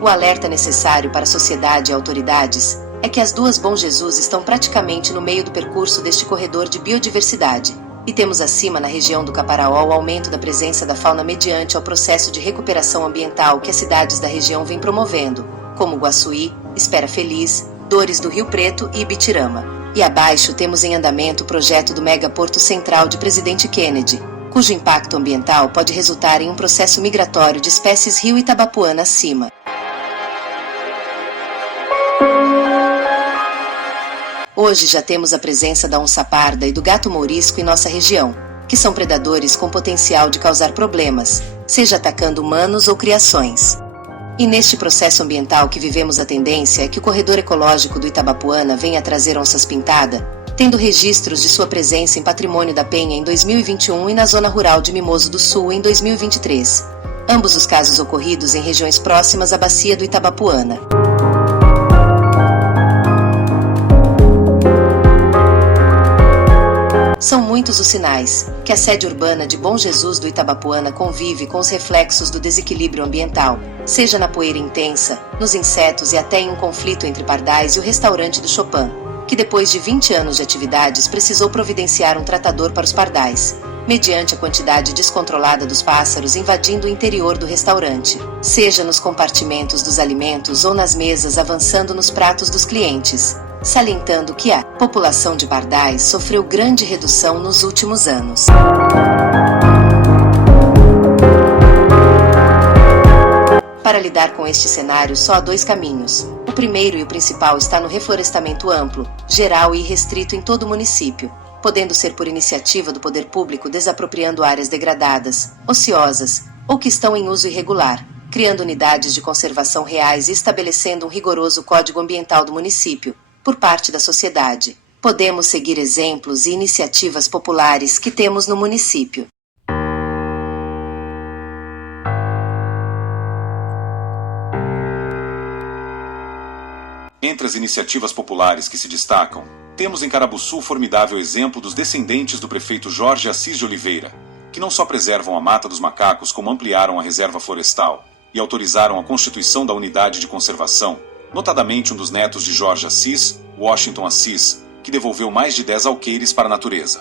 O alerta necessário para a sociedade e autoridades é que as duas Bom Jesus estão praticamente no meio do percurso deste corredor de biodiversidade, e temos acima na região do Caparaó o aumento da presença da fauna mediante ao processo de recuperação ambiental que as cidades da região vêm promovendo, como Guaçuí, Espera Feliz, Dores do Rio Preto e Ibitirama. E abaixo temos em andamento o projeto do Megaporto Central de Presidente Kennedy, cujo impacto ambiental pode resultar em um processo migratório de espécies rio Itabapoana acima. Hoje já temos a presença da onça-parda e do gato mourisco em nossa região, que são predadores com potencial de causar problemas, seja atacando humanos ou criações. E neste processo ambiental que vivemos a tendência é que o corredor ecológico do Itabapoana venha trazer onças-pintada, tendo registros de sua presença em Patrimônio da Penha em 2021 e na zona rural de Mimoso do Sul em 2023. Ambos os casos ocorridos em regiões próximas à bacia do Itabapoana. São muitos os sinais que a sede urbana de Bom Jesus do Itabapoana convive com os reflexos do desequilíbrio ambiental, seja na poeira intensa, nos insetos e até em um conflito entre pardais e o restaurante do Chopin, que depois de 20 anos de atividades precisou providenciar um tratador para os pardais, mediante a quantidade descontrolada dos pássaros invadindo o interior do restaurante, seja nos compartimentos dos alimentos ou nas mesas avançando nos pratos dos clientes, salientando que a população de pardais sofreu grande redução nos últimos anos. Para lidar com este cenário, só há 2 caminhos. O primeiro e o principal está no reflorestamento amplo, geral e restrito em todo o município, podendo ser por iniciativa do poder público desapropriando áreas degradadas, ociosas ou que estão em uso irregular, criando unidades de conservação reais e estabelecendo um rigoroso código ambiental do município, por parte da sociedade. Podemos seguir exemplos e iniciativas populares que temos no município. Entre as iniciativas populares que se destacam, temos em Carabuçu o formidável exemplo dos descendentes do prefeito Jorge Assis de Oliveira, que não só preservam a Mata dos Macacos, como ampliaram a reserva florestal e autorizaram a constituição da unidade de conservação, notadamente um dos netos de Jorge Assis, Washington Assis, que devolveu mais de 10 alqueires para a natureza.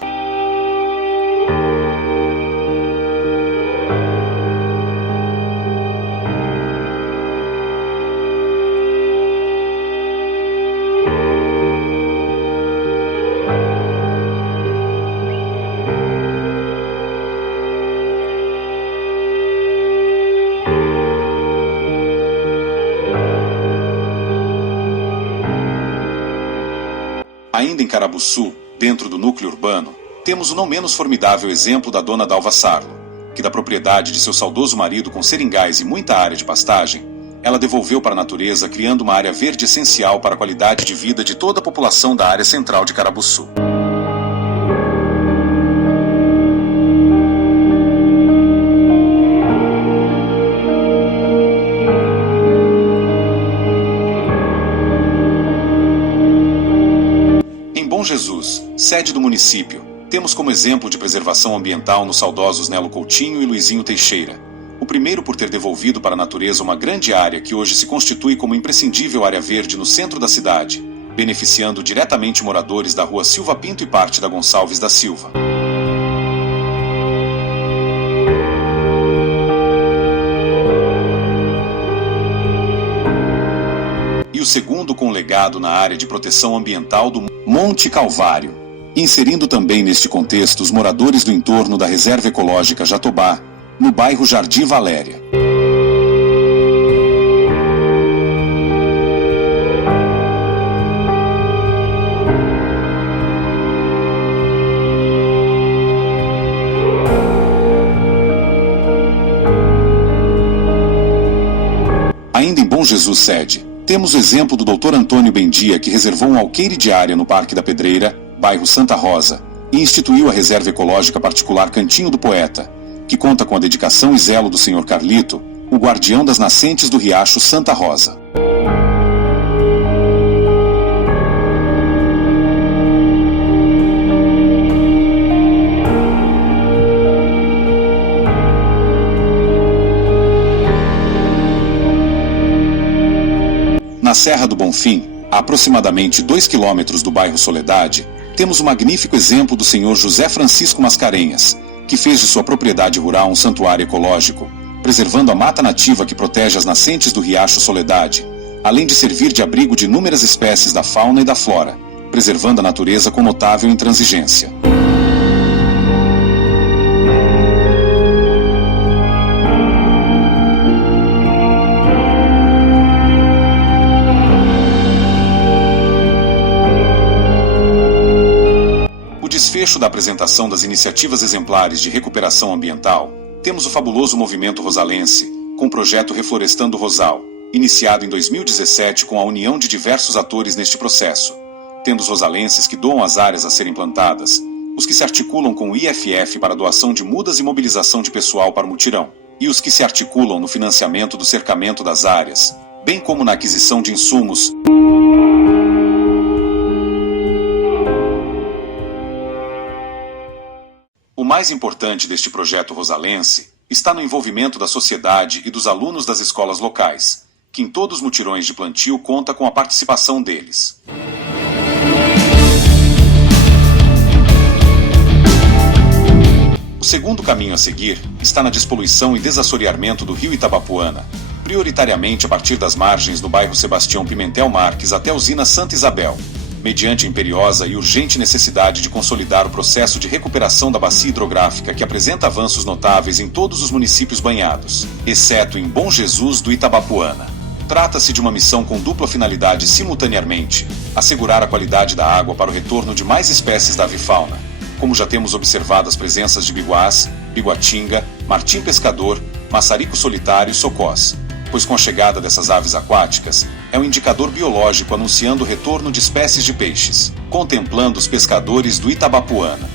Ainda em Carabuçu, dentro do núcleo urbano, temos o não menos formidável exemplo da dona Dalva Sarlo, que da propriedade de seu saudoso marido com seringais e muita área de pastagem, ela devolveu para a natureza, criando uma área verde essencial para a qualidade de vida de toda a população da área central de Carabuçu. Bom Jesus, sede do município, temos como exemplo de preservação ambiental nos saudosos Nelo Coutinho e Luizinho Teixeira. O primeiro por ter devolvido para a natureza uma grande área que hoje se constitui como imprescindível área verde no centro da cidade, beneficiando diretamente moradores da rua Silva Pinto e parte da Gonçalves da Silva. E o segundo com legado na área de proteção ambiental do Monte Calvário, inserindo também neste contexto os moradores do entorno da Reserva Ecológica Jatobá, no bairro Jardim Valéria. Ainda em Bom Jesus sede, temos o exemplo do Dr. Antônio Bendia, que reservou um alqueire de área no Parque da Pedreira, bairro Santa Rosa, e instituiu a Reserva Ecológica Particular Cantinho do Poeta, que conta com a dedicação e zelo do Sr. Carlito, o guardião das nascentes do riacho Santa Rosa. Na Serra do Bonfim, a aproximadamente 2 quilômetros do bairro Soledade, temos o magnífico exemplo do Sr. José Francisco Mascarenhas, que fez de sua propriedade rural um santuário ecológico, preservando a mata nativa que protege as nascentes do riacho Soledade, além de servir de abrigo de inúmeras espécies da fauna e da flora, preservando a natureza com notável intransigência. Desfecho da apresentação das iniciativas exemplares de recuperação ambiental, temos o fabuloso movimento rosalense, com o projeto Reflorestando Rosal, iniciado em 2017 com a união de diversos atores neste processo, tendo os rosalenses que doam as áreas a serem plantadas, os que se articulam com o IFF para doação de mudas e mobilização de pessoal para o mutirão, e os que se articulam no financiamento do cercamento das áreas, bem como na aquisição de insumos. O mais importante deste projeto rosalense está no envolvimento da sociedade e dos alunos das escolas locais, que em todos os mutirões de plantio conta com a participação deles. O segundo caminho a seguir está na despoluição e desassoreamento do rio Itabapuana, prioritariamente a partir das margens do bairro Sebastião Pimentel Marques até a usina Santa Isabel, mediante a imperiosa e urgente necessidade de consolidar o processo de recuperação da bacia hidrográfica que apresenta avanços notáveis em todos os municípios banhados, exceto em Bom Jesus do Itabapuana. Trata-se de uma missão com dupla finalidade simultaneamente: assegurar a qualidade da água para o retorno de mais espécies da avifauna, como já temos observado as presenças de biguás, biguatinga, martim pescador, maçarico solitário e socós, pois com a chegada dessas aves aquáticas, é um indicador biológico anunciando o retorno de espécies de peixes, contemplando os pescadores do Itabapuana.